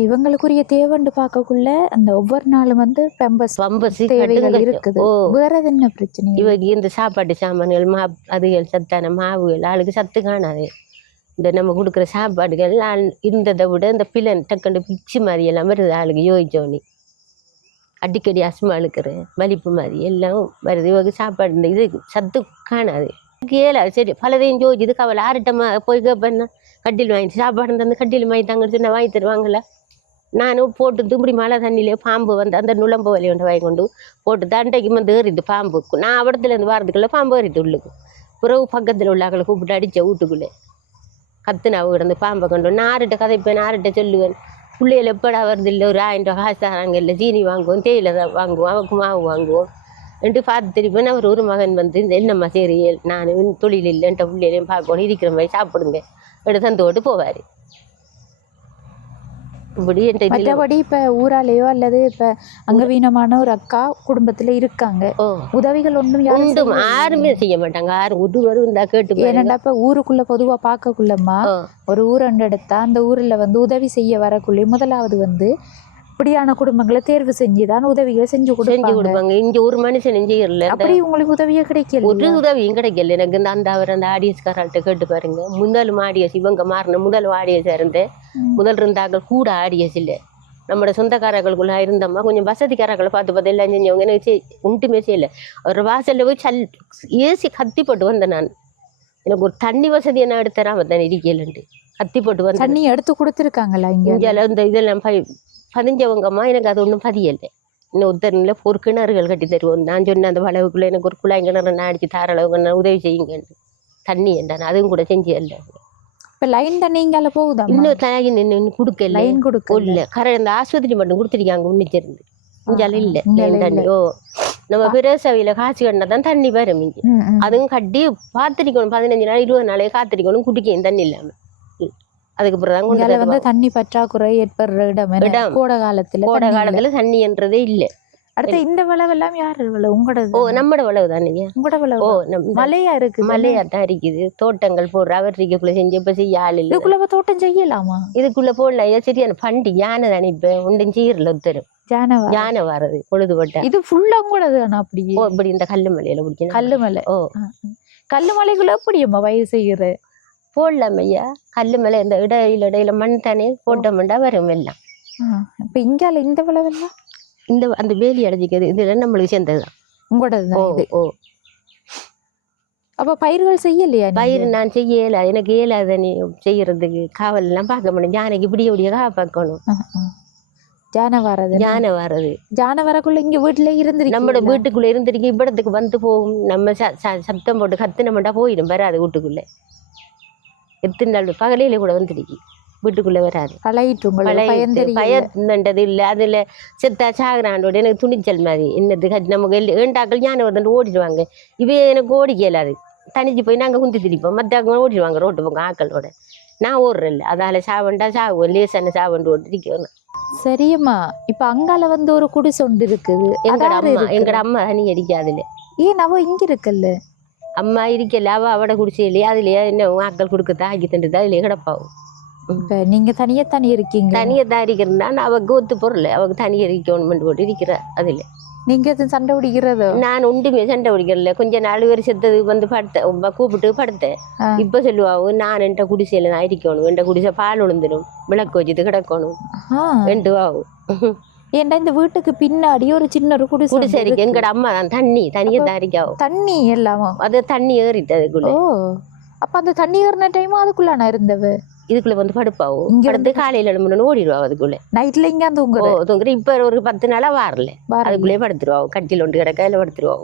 இவங்களுக்குரிய தேவைன்னு பார்க்கக்குள்ள அந்த ஒவ்வொரு நாளும் வந்து இருக்குது. வேற என்ன பிரச்சனை? இவங்க இந்த சாப்பாட்டு சாமான்கள் அதுகள் சத்தான மாவுகள் ஆளுக்கு சத்து காணாது. இந்த நம்ம கொடுக்குற சாப்பாடுகள் இருந்ததை விட இந்த பிளன் டக்குண்டு பிச்சு மாதிரி எல்லாம் வருது ஆளுக்கு. யோசிச்சோன்னே அடிக்கடி அஸ்மா அழுக்கிற வலிப்பு மாதிரி எல்லாம் வருது. இவங்க சாப்பாடு இந்த இது சத்து காணாது. ஏழா சரி பலதையும் யோசிச்சு கவலை ஆறுட்டமா போய் கேட்பேன்னா கட்டில் வாங்கி சாப்பாடு தந்து கட்டில் வாங்கி தாங்கன்னு சொன்னால் வாங்கி தருவாங்களா? நானும் போட்டு இப்படி மழை தண்ணியிலே பாம்பு வந்து அந்த நுழம்பு வலி ஒன்று வாங்கி கொண்டு போட்டு தண்டைக்கு வந்து ஏறிட்டு பாம்பு நான் அவடத்துலேருந்து வாரத்துக்குள்ளே பாம்பு ஏறிட்டு உள்ளுக்கு. பிறகு பக்கத்தில் உள்ள ஆக்களை கூப்பிட்டு அடித்த வீட்டுக்குள்ளே கத்துனா கிடந்து பாம்பை கொண்டு நான் ஆறுட்ட கதைப்பேன், ஆறுட்ட சொல்லுவேன். பிள்ளைகள் எப்படா வருது இல்லை, ஒரு 1000 ரூபா காசு தராங்க இல்லை, சீனி வாங்குவோம், தேயிலை வாங்குவோம், அவக்கு மாவு வாங்குவோம் என்று பார்த்து திருப்பேன். அவர் ஒரு மகன் வந்து இந்த என்னம்மா சரி நான் தொழில் இல்லைன்ற பிள்ளைகளையும் பார்க்கணும், இருக்கிற மாதிரி சாப்பிடுங்க எடுத்து தந்து ஓட்டு போவார். இப்படி மற்றபடி இப்போ ஊராலேயோ அல்லது இப்போ அங்கவீனமான ஒரு அக்கா குடும்பத்தில் இருக்காங்க, உதவிகள் ஒன்றும் யாருமே செய்ய மாட்டாங்க. யாரும் ஒருவரும் இருந்தா கேட்டு. ஏன்னாண்டா இப்போ ஊருக்குள்ள பொதுவாக பார்க்கக்குள்ளம்மா ஒரு ஊரண்டு எடுத்தா அந்த ஊரில் வந்து உதவி செய்ய வரக்குள்ளே முதலாவது வந்து இப்படியான குடும்பங்களை தேர்வு செஞ்சுதான் உதவிகளை செஞ்சு கொடுப்பாங்க. இங்க ஒரு மனுஷன் செய்யல. அப்படி உங்களுக்கு உதவியே கிடைக்கல? ஒரு உதவியும் கிடைக்கல எனக்கு. இந்த அவர் அந்த ஆடியஸ்காரால்கிட்ட கேட்டு பாருங்க. முதலும் ஆடியஸ் இவங்க மாறின முதல் ஆடியஸா இருந்து முதல் இருந்தார்கள் கூட ஆடியஸ் இல்லை. நம்மளோட சொந்தக்காரர்களுக்குள்ள இருந்தம்மா கொஞ்சம் வசதிக்காரர்களை பார்த்து எல்லாம் செஞ்சவங்க. எனக்கு ஒன்றுமே செய்யல. அவர் வாசல்ல போய் ஏசி கத்தி போட்டு வந்தேன் நான். எனக்கு ஒரு தண்ணி வசதி என்ன எடுத்துறேன் அவன் தான் இருக்கலன்ட்டு கத்தி போட்டு வந்து. தண்ணி எடுத்து கொடுத்துருக்காங்களா? இங்க இந்த இதெல்லாம் பதிஞ்சவங்கம்மா எனக்கு அது ஒன்றும் பதியலை. இன்னும் உத்தரனில் ஒரு கிணறுகள் கட்டி தருவோம். நான் சொன்னேன் அந்த வளவுக்குள்ளே எனக்கு ஒரு குழாய் கிணறு நான் அடிச்சு தாராளவு உதவி செய்யுங்க தண்ணி என்றான். அதுவும் கூட செஞ்சு அல்ல. இப்ப லைன் தண்ணி இங்கால போகுதா? இன்னும் தயாகி நின்று கொடுக்கல. லைன் கொடுக்க இல்ல கரை இந்த ஆஸ்பத்திரி மட்டும் கொடுத்துருக்காங்க உன்னிச்சிருந்து. இஞ்சால இல்ல தண்ணி. ஓ நம்ம பிரசவியில காசு கட்டினா தான் தண்ணி வரும் இங்க. அதுவும் கட்டி காத்திரிக்கணும் 15 நாள் 20 நாளே காத்திரிக்கணும் குடிக்கணும் தண்ணி இல்லாம. அதுக்கு பிறகு வந்து தண்ணி பற்றாக்குறை ஏற்படுற இடம் கோடை காலத்துல தண்ணி என்றதே இல்ல. அடுத்து இந்த வளவெல்லாம் யாரு வளவு? உங்களோட? ஓ நம்மட வளவு தானே. உங்களோட வளவு? ஓ மலையா இருக்கு. மலையா தான் இருக்குது. தோட்டங்கள் போடுற அவரிக்குள்ள செஞ்சு இப்ப செய்ய ஆள் இல்லை. இதுக்குள்ள தோட்டம் செய்யலாமா? இதுக்குள்ள போடலாம். சரியான பண்டி யானை தானே இப்ப ஒன்றும் செய்யறல ஒருத்தரும். யானை வர்றது பொழுதுபட்ட. இது ஃபுல்லா கூடது. அப்படி இப்படி இந்த கல்லு மலையில பிடிக்கணும். கல்லு மலை. ஓ கல்லு மலைக்குள்ள எப்படி அம்மா வயசு செய்யற? போடலாம் ஐயா. கல்லு மலை இந்த இடையில மண் தானே போட்டோம்டா வரும் எல்லாம். இப்ப இங்கால இந்த வளவெல்லாம் இந்த அந்த வேலி அடைஞ்சிக்கிறது இதெல்லாம் நம்மளுக்கு சேர்ந்ததுதான். உங்களோட? ஓ அப்ப பயிர்கள் செய்யலையா? பயிர் நான் செய்ய இயலா. எனக்கு இயலாத நீ செய்யறதுக்கு காவல் எல்லாம் பார்க்க முடியும். யானைக்கு இப்படிய பார்க்கணும். ஜானை வர்றது ஜானை வரக்குள்ள இங்க வீட்டுல இருந்து நம்மளோட வீட்டுக்குள்ள இருந்திருக்கு. இவ்விடத்துக்கு வந்து போகும். நம்ம சத்தம் போட்டு கத்துனமெண்டா போயிடும். வராது வீட்டுக்குள்ள. எத்தனை நாள் பகலையில கூட வந்துருக்கு. வீட்டுக்குள்ள வராது. பயந்தது இல்லை. அதுல செத்தா சாகுறாண்டோட எனக்கு துணிச்சல் மாதிரி என்னது நமக்கு ஏண்டாக்கள் ஞான வருதுன்னு ஓடிடுவாங்க. இவே எனக்கு ஓடிக்க இயலாது. தனிச்சு போய் நாங்க குந்தி திரிப்போம். மத்தாக்கள் ஓடிடுவாங்க ரோட்டு போங்க ஆக்களோட. நான் ஓடுறேன். அதால சாவண்டா சாவுவோம். லேசான சாவண்டு ஓடிக்கணும். சரியம்மா. இப்ப அங்கால வந்து ஒரு குடிசை ஒன்று இருக்குது. எங்கட அம்மா தண்ணி அடிக்காதுல. ஏன் அவ இங்க இருக்கல்ல? அம்மா இருக்கல. அவ அவட குடிசையிலேயே அதுலயே என்ன ஆக்கள் கொடுக்கத்தான் ஆக்கி தண்டுதான் அதுலயே கிடப்பாவும். இப்ப நீங்க தனியா இருக்கீங்க? தனியா தான் இருக்கிறா. அவக்கு ஒத்து பொருள். அவக்கு தனியா இருக்கணும் போட்டு இருக்கிற. அதுல நீங்க சண்டை பிடிக்கிறதோ? நான் ஒன்றுமே சண்டை பிடிக்கிறல. கொஞ்ச நாள் வருஷத்துக்கு வந்து படுத்த கூப்பிட்டு படுத்தேன். இப்ப சொல்லுவாங்க நான் என்கிட்ட குடிசையில தான் இருக்கணும். என்கிட்ட குடிசை பால் விழுந்துடும். விளக்கு வச்சுட்டு கிடக்கணும். ரெண்டு ஆகும். ஏன்டா இந்த வீட்டுக்கு பின்னாடி ஒரு சின்ன ஒரு குடிசை இருக்கு. எங்கட அம்மா தான் தனியா தான் இருக்காவும். தண்ணி எல்லாமா? அது தண்ணி ஏறிட்டு அதுக்குள்ள. அப்ப அந்த தண்ணி ஏறின டைமும் அதுக்குள்ள நான் இருந்தவ. இதுக்குள்ள வந்து படுப்பாவும். இங்க வந்து காலையில எழும்பணும்னு ஓடிடுவா. அதுக்குள்ள நைட்ல இங்க தூங்குற. இப்ப ஒரு 10 நாளா வரல. அதுக்குள்ளே படுத்துருவா. கட்டில ஒன்று கிடக்க கையில படுத்துருவா.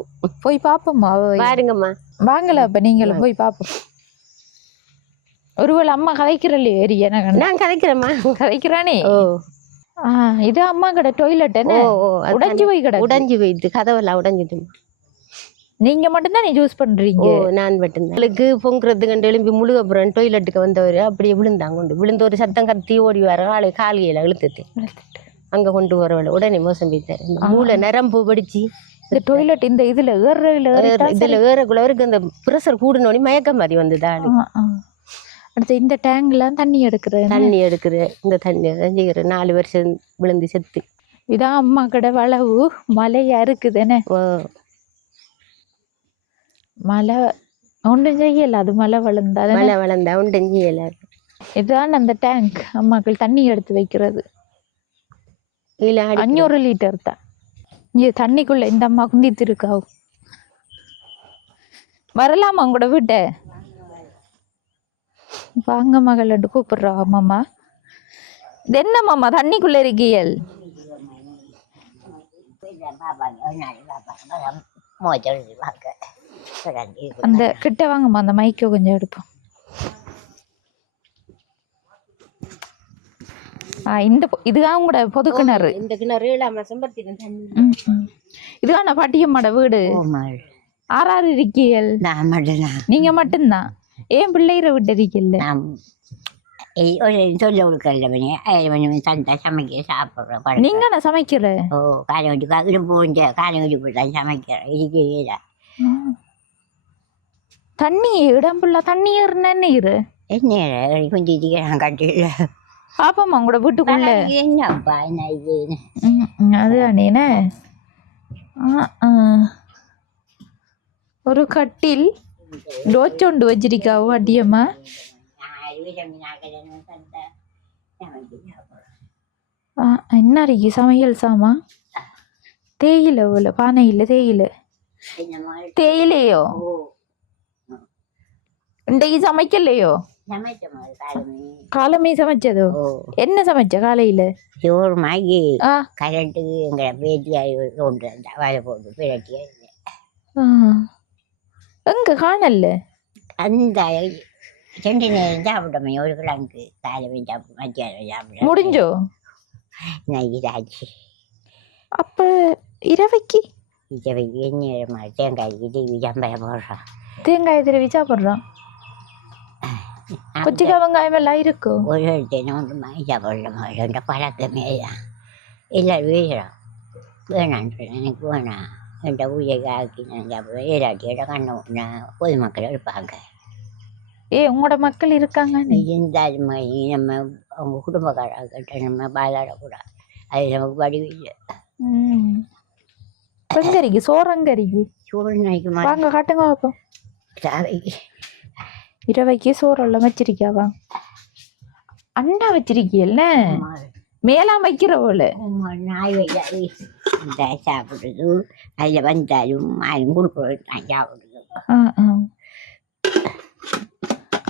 போய் பாப்போம்மா. பாருங்கம்மா. வாங்கல. அப்ப நீங்களும் போய் பாப்போம். ஒருவேளை அம்மா கதைக்கிறல்லையே ஏரியா? நான் கதைக்கிறேம்மா. கதைக்கிறானே. இது அம்மா கடை டொய்லெட் உடைஞ்சு போய் கடை. உடைஞ்சு போயிட்டு கதவெல்லாம் உடைஞ்சிட்டு. நீங்க மட்டும்தான் யூஸ் பண்றீங்க? நான் மட்டும்தான். அவளுக்கு பொங்குறது கண்டு எழும்பி முழுகப்புறம் டொய்லெட்டுக்கு வந்தவர் அப்படியே விழுந்தாங்க. கொண்டு விழுந்த ஒரு சத்தம் கத்தி ஓடி வர ஆளு காலிகையில இழுத்துட்டு அங்க கொண்டு வரவள உடனே மோசம் போயிட்டாரு. மூளை நரம்பு படிச்சு இந்த டொய்லெட் இந்த இதுல ஏறக்குள்ளவருக்கு அந்த பிரஷர் கூடுனோடனே மயக்கம் மாதிரி வந்தது ஆளு. அடுத்து இந்த டேங்க்லாம் தண்ணி எடுக்கிற இந்த தண்ணி செய்கிற 4 வருஷம் விழுந்து செத்து. இதான் அம்மா கடை வளவு. மலையா இருக்குதுன்னு மழை ஒன்றும் செய்யல. அது மழை வளர்ந்தா ஒன்றும் செய்யல. இதுதான் அந்த டேங்க். அம்மாக்கள் தண்ணி எடுத்து வைக்கிறது. 500 லிட்டர் தான். இங்க தண்ணிக்குள்ள இந்த அம்மா குந்தித்து இருக்காவு. வரலாமா உங்களோட வீட்டை? வாங்க மகள் கூப்பிடுறா அம்மாமா. இது என்ன மாமா தண்ணிக்குள்ள இருக்கீள்? அந்த கிட்ட வாங்கம்மா. அந்த மைக்க கொஞ்சம் எடுப்போம். இதுதான் உங்களோட பொது கிணறு. இந்த கிணறு 7 மாசம் பத்தின தண்ணி. இதுதான் பாட்டியம்மாட வீடு. ஆறாறு இருக்கீள்? நீங்க மட்டும்தான். ஏன் பிள்ளைகிற விட்டு இருக்கீல்ல? சொல்ல கொடுக்கல. சமைக்க சாப்பிட்றேன். நீங்க நான் சமைக்கிற? காலை வச்சு போஞ்ச காலை வச்சு போட்டா சமைக்கிறேன். இருக்கீங்களா தண்ணி இடம் ஃபுல்லா தண்ணி ஏறுன நீர் என்ன கொஞ்சம் கட்டில பாப்பாமா உங்களோட வீட்டுக்குள்ள என்னப்பா என்ன இது? அதுதானே ஒரு கட்டில் டோச்சொண்டு வச்சிருக்காவோ அடியம்மா. என்ன இருக்கு சமையல் சாமா? தேயிலை போல பானையில் தேயிலையோ? இன்றைக்கு சமைக்கலையோ? சமைச்சோம் காலமே. காலமே சமைச்சதோ? ஓ என்ன சமைச்ச காலையில? சோறு மாகி ஆ கரண்ட்டு எங்களை பேட்டியாகி கொண்டு வந்தா வாழை போட்டு பிரட்டியாக ஆ. எங்க காணல? அந்த 2 நேரம் சாப்பிட்டோமே. ஒரு கிழங்கு காலமே சாப்பிட்டு மத்தியானம் சாப்பிட முடிஞ்சோ? நைட்டாச்சு. அப்ப இரவைக்கு இதை நேரமா தேங்காய் டிவி ஜம்பரை போடுறான். தேங்காய் திருவி சாப்பிட்றோம். கொச்சிக்காய் வெங்காயம் எல்லாம் இருக்கும். ஒரு இடத்துல ஒன்று வாங்கி சாப்பிடலாம். ரெண்டு பழக்கமே தான் எல்லாரும் வீசுகிறோம். வேணான்ற எனக்கு வேணாம் என்ற ஊழியர் ஆக்கி நான் சாப்பிடுவேன். ஏதாட்டியோட கண்ணு நான் பொதுமக்கள் இருப்பாங்க. உங்களோட மக்கள் இருக்காங்க. இருந்தாலும் நம்ம அவங்க குடும்பக்காரர்கிட்ட நம்ம பாலாடக்கூடாது. அது நமக்கு வடிவில்லை. வெங்கரிக்கு சோறங்கரிக்கு சோறு நாய்க்கு வாங்க காட்டுங்க பார்ப்போம். சாவைக்கு இரவைக்கு சோறெல்லாம் வச்சிருக்கியாவா? அண்டா வச்சிருக்கியல்ல மேலாம் வைக்கிற போல. நாய் வைக்காது சாப்பிடுறது. அதில் வந்தாலும் மாயும் கொடுக்குறது நான் சாப்பிடுறது.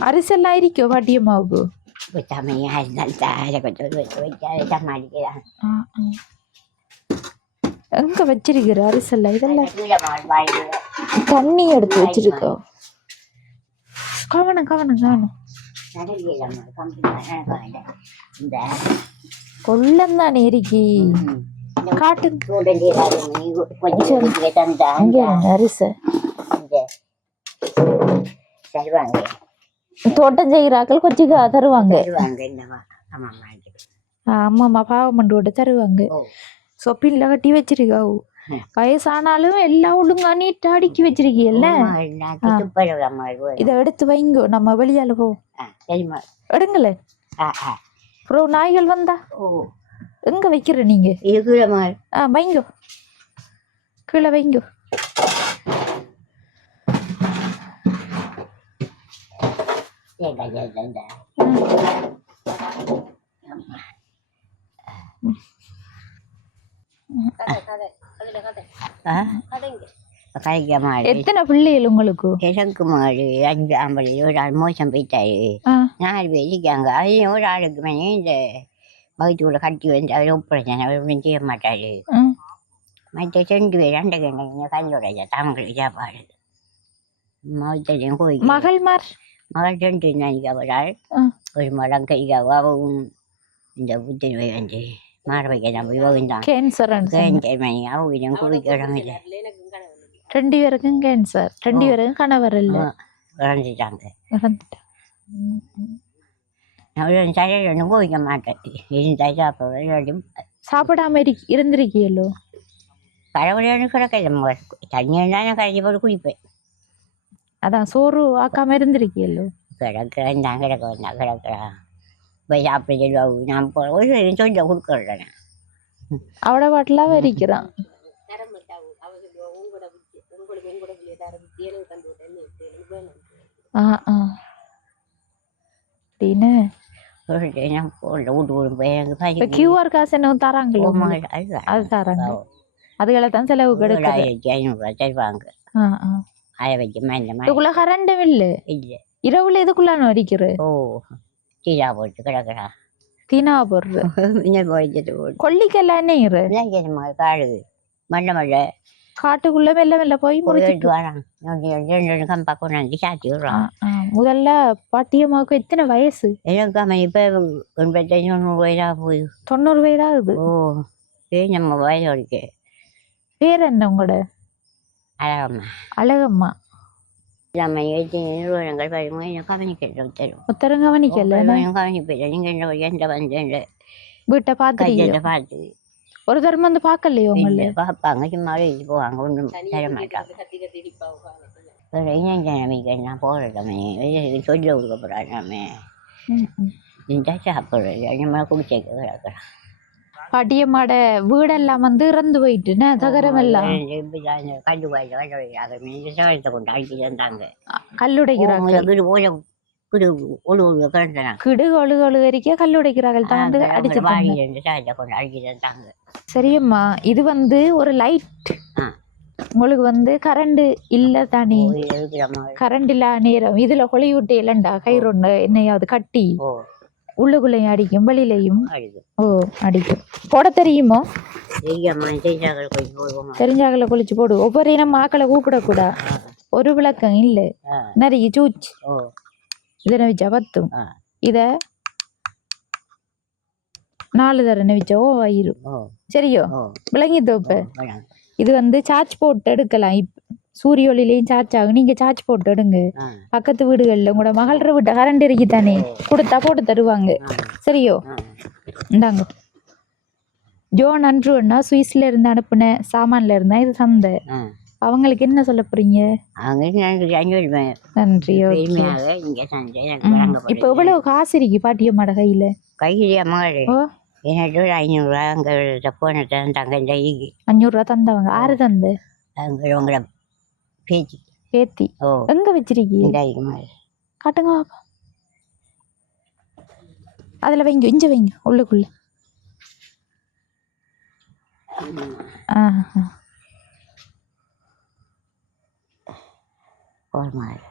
அரிசெல்லாம் இருக்கோ பாட்டியம்மாவுக்கு? சமையாக இருந்தாலும் தாரை கொஞ்சம் வச்சு வைக்காத சமாளிக்கலாம். எங்க வச்சிருக்கிற அரிசெல்லாம்? இதெல்லாம் தண்ணி எடுத்து வச்சிருக்கோம். கவனம் கவனம் கவனம். கொள்ளந்தான் இருக்கி காட்டு அரிசை தோட்டம் செய்கிறாக்கள் கொச்சிக்கா தருவாங்க. ஆமாம்மா பாவமண்டோட தருவாங்க. சொப்பின்ல கட்டி வச்சிருக்காவு. வயசானாலும் எல்லாம் ஒழுங்கா நீட்டா அடுக்கி வச்சிருக்கீல்ல. இதை எடுத்து வைங்கோ, நம்ம வெளியால போ எடுங்கள. அப்புறம் நாய்கள் வந்தா எங்க வைக்கிற நீங்க? வைங்கோ, கீழே வைங்கோ. எத்தனை பிள்ளைகள் உங்களுக்கு? எனக்கு மாடு 5 ஆம்பளை. ஒரு ஆள் மோசம் போயிட்டாரு. 4 பேர் இருக்காங்க. அது ஒரு ஆளுக்கு மேலே இந்த வகுத்துக்குள்ள கட்டி வந்து அவர் ஒப்படைச்சாங்க. அவர் ஒன்றும் செய்ய மாட்டாரு. மற்ற 2 பேர் அண்டை கண்ட கல்லூரையா தாமங்களுக்கு சாப்பாடு மகத்தையும் கோயில். மகள்மார் மகள் 2 நாளைக்கு அவரால் ஒரு மடம் கைக்காக அவவும் இந்த புத்தின் போய் வந்து மாறவைக்க நம்ம யோகிந்தான் கேன்சர் மணி அவங்க குவிக்கிறோம். இல்லை 2 பேருக்கும் கேன்சர். 2 பேருக்கும் கணவர் இல்லை, இறந்துட்டாங்க. இறந்துட்டான். சரியாக ஒன்றும் கோவிக்க மாட்டேன். இருந்தா சாப்பிட்றோம். சாப்பிடாம இருந்திருக்கியல்லோ? கடவுளு கிடக்க தண்ணி இருந்தால் கரைச்சி போட்டு குடிப்பேன். அதான் சோறு ஆக்காம இருந்திருக்கியல்லோ? கிடக்கிறேன் தான் கிடக்க வந்தா கிடக்குறான். போய் சாப்பிட சொல்லுவாங்க. நான் ஒரு சொல்ல கொடுக்குறேன். அவட பாட்டிலாக இருக்கிறான். QR காசு என்ன தராங்களோ? அது தராங்க. அதுகளை தான் செலவு கிடைக்கும். 1500 தருவாங்க. அதை வச்சு இதுக்குள்ள கரண்டும் இல்லை. இரவுல இதுக்குள்ள அடிக்கிற தீரா போட்டு கிடக்குறா. தீனா போடுற கொல்லிக்கெல்லாம் என்ன காடு மண்ண மழை காட்டுக்குள்ள மெல்ல மெல்ல போய் முடிச்சுட்டு வரான். 2 கம்பா கொண்டாந்து சாத்தி விடுறான். முதல்ல பாட்டியம்மாவுக்கு எத்தனை வயசு? எனக்கு அவன் இப்போ 85-90 வயதாக போய் 90 வயதாகுது. நம்ம வயது இருக்கு. பேர் என்ன உங்களோட? அழகம்மா. அழகம்மா. நம்ம 700 கவனிக்கிறோம். உத்தரம் கவனிக்கல. கவனிப்பேன். நீங்கள் எந்த வந்து வீட்டை பார்த்து பார்த்து ஒரு தரம் வந்து பார்க்கலையோ? உங்களை பார்ப்பாங்க. சும்மா எழுதி போவாங்க. ஒன்றும் தர மாட்டாங்க. நான் போகிறோமே சொல்ல கொடுக்க போகிறாமே இந்த சாப்பிட்றது நம்ம குடிச்சேக்க கிடக்குறான். பாட்டியம்மாட வீடெல்லாம் வந்து இறந்து போயிட்டுன்னா தகரம் எல்லாம் கல்லு வாயில கொண்டு அடிச்சு தந்தாங்க. கல்லுடைக்கிறாங்க. கிடு ஒழு ஒழுகரிக்க கல்லுடைக்கிறார்கள் தான் வந்து அடிச்சு கொண்டு அடிச்சு தந்தாங்க. சரியம்மா, இது வந்து ஒரு லைட் உங்களுக்கு வந்து கரண்ட் இல்ல தானே, இருக்கிற கரண்ட் இல்ல நேரம் இதுல கொழி விட்டு இல்லண்டா கயிறு என்னையாவது கட்டி ஓ உள்ளுக்குள்ளேயும் அடிக்கும் வெளியிலையும் ஆயிடுது ஓ அடிக்கும். போட தெரியுமோ? தெரியாம தெரிஞ்சாக்கள் கொஞ்சம் போடுவோம். தெரிஞ்சாக்களை குளிச்சு போடு. ஒவ்வொரு இனம் ஆக்களை கூப்பிடக்கூடா. ஒரு விளக்கம் இல்ல நிறைய சூச் ஓ இதனை வச்சா பத்தும். ஆ. இத 4 தடவை வச்சா ஓ ஆயிரும். சரியோ ஓ விளங்கி தோப்ப. வேணாம். இது வந்து சார்ஜ் போட்டு எடுக்கலாம். சூரிய ஒளியிலையும் சார்ஜ் ஆகும். நீங்க சார்ஜ் போட்டு எடுங்க. ஆ. பக்கத்து வீடுகள்ல உங்களோட மகள்ற வீட்டு கரண்ட் இருக்கு தானே, கொடுத்தா போட்டு தருவாங்க. சரியோ ஆ. இந்தாங்க. ஜோன் அன்றுன்னா சுவிஸ்ல இருந்து அனுப்புன சாமான்ல இருந்தா இது சந்தை. ஆ. அவங்களுக்கு என்ன சொல்ல போறீங்க? அவங்க நன்றி. பெருமையாக இங்க சந்தை எனக்கு இப்ப வழங்கப்படுது. எவ்வளவு காசு இருக்கு பாட்டியம்மாட கையில? கையிலே மகளே ஓ எனக்கு ஒரு 500 அங்கே போன தங்க இந்த 500 ரூபா தந்தவங்க. ஆறு தந்து? அங்கே உங்களோட பேச்சு பேத்தி. ஓ எங்க வச்சிருக்கீங்க? இந்த மகளே காட்டுங்க பாப்போம். அதுல வைங்க, இஞ்ச வைங்க உள்ளுக்குள்ள. ஒரு மாதிரி